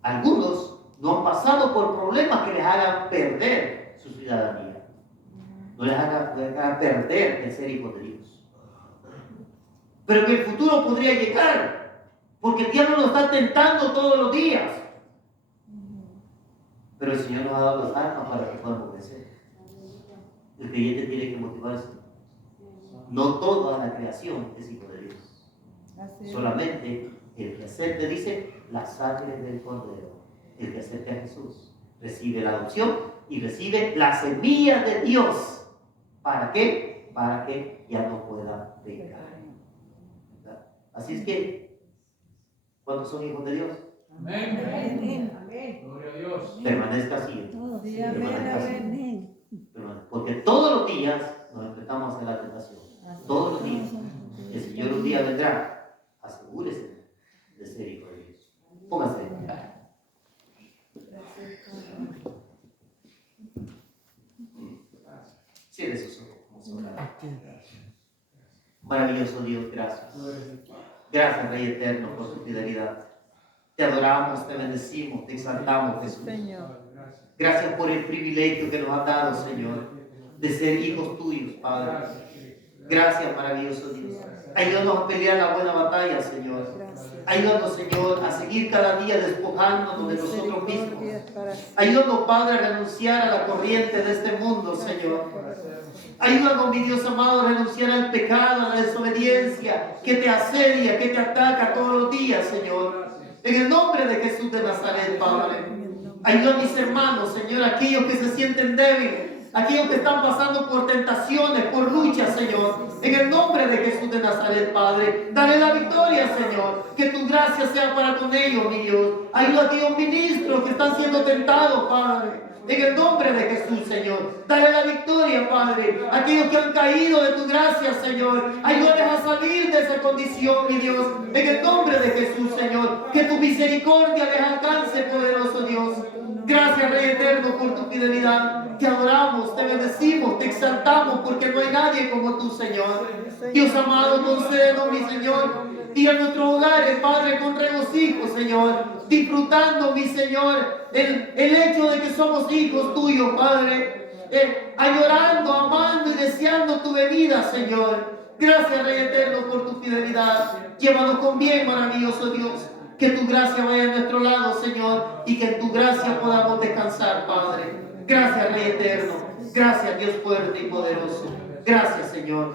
Algunos no han pasado por problemas que les hagan perder su ciudadanía. No les hagan perder el ser hijos de Dios. Pero que el futuro podría llegar, porque el diablo nos está tentando todos los días. Pero el Señor nos ha dado las armas para que podamos vencer. El creyente tiene que motivarse. No toda la creación es hijo de Dios. Solamente el que acepte, dice, la sangre del Cordero. El que acepte a Jesús recibe la adopción y recibe la semilla de Dios. ¿Para qué? Para que ya no pueda pecar. ¿Verdad? Así es que, ¿cuántos son hijos de Dios? Amén. Amén. Gloria a Dios. Permanezca así. Sí, amén. Porque todos los días nos enfrentamos a la tentación. Todos los días. El Señor un día vendrá. Asegúrese de ser hijo de Dios. Póngase de pie. Cierre sus ojos. Vamos a orar. Maravilloso Dios, gracias. Gracias, Rey Eterno, por tu fidelidad. Te adoramos, te bendecimos, te exaltamos, Jesús. Gracias por el privilegio que nos has dado, Señor, de ser hijos tuyos, Padre. Gracias, maravilloso Dios. Ayúdanos a pelear la buena batalla, Señor. Ayúdanos, Señor, a seguir cada día despojándonos de nosotros mismos. Ayúdanos, Padre, a renunciar a la corriente de este mundo, Señor. Ayúdanos, mi Dios amado, a renunciar al pecado, a la desobediencia que te asedia, que te ataca todos los días, Señor. En el nombre de Jesús de Nazaret, Padre. Ayuda a mis hermanos, Señor, aquellos que se sienten débiles, aquellos que están pasando por tentaciones, por luchas, Señor. En el nombre de Jesús de Nazaret, Padre. Dale la victoria, Señor. Que tu gracia sea para con ellos, mi Dios. Ayuda a aquellos ministros que están siendo tentados, Padre. En el nombre de Jesús, Señor. Dale la victoria, Padre. Aquellos que han caído de tu gracia, Señor. Ayúdales a salir de esa condición, mi Dios. En el nombre de Jesús, Señor. Que tu misericordia les alcance, poderoso Dios. Gracias, Rey eterno, por tu fidelidad. Te adoramos, te bendecimos, te exaltamos, porque no hay nadie como tú, Señor. Dios amado, concédenos, mi Señor, y a nuestros hogares, Padre, con regocijo, Señor, disfrutando, mi Señor, el hecho de que somos hijos tuyos, Padre, añorando, amando y deseando tu venida, Señor. Gracias, Rey eterno, por tu fidelidad. Llévanos con bien, maravilloso Dios. Que tu gracia vaya a nuestro lado, Señor, y que en tu gracia podamos descansar, Padre. Gracias, Rey eterno. Gracias, Dios fuerte y poderoso. Gracias, Señor.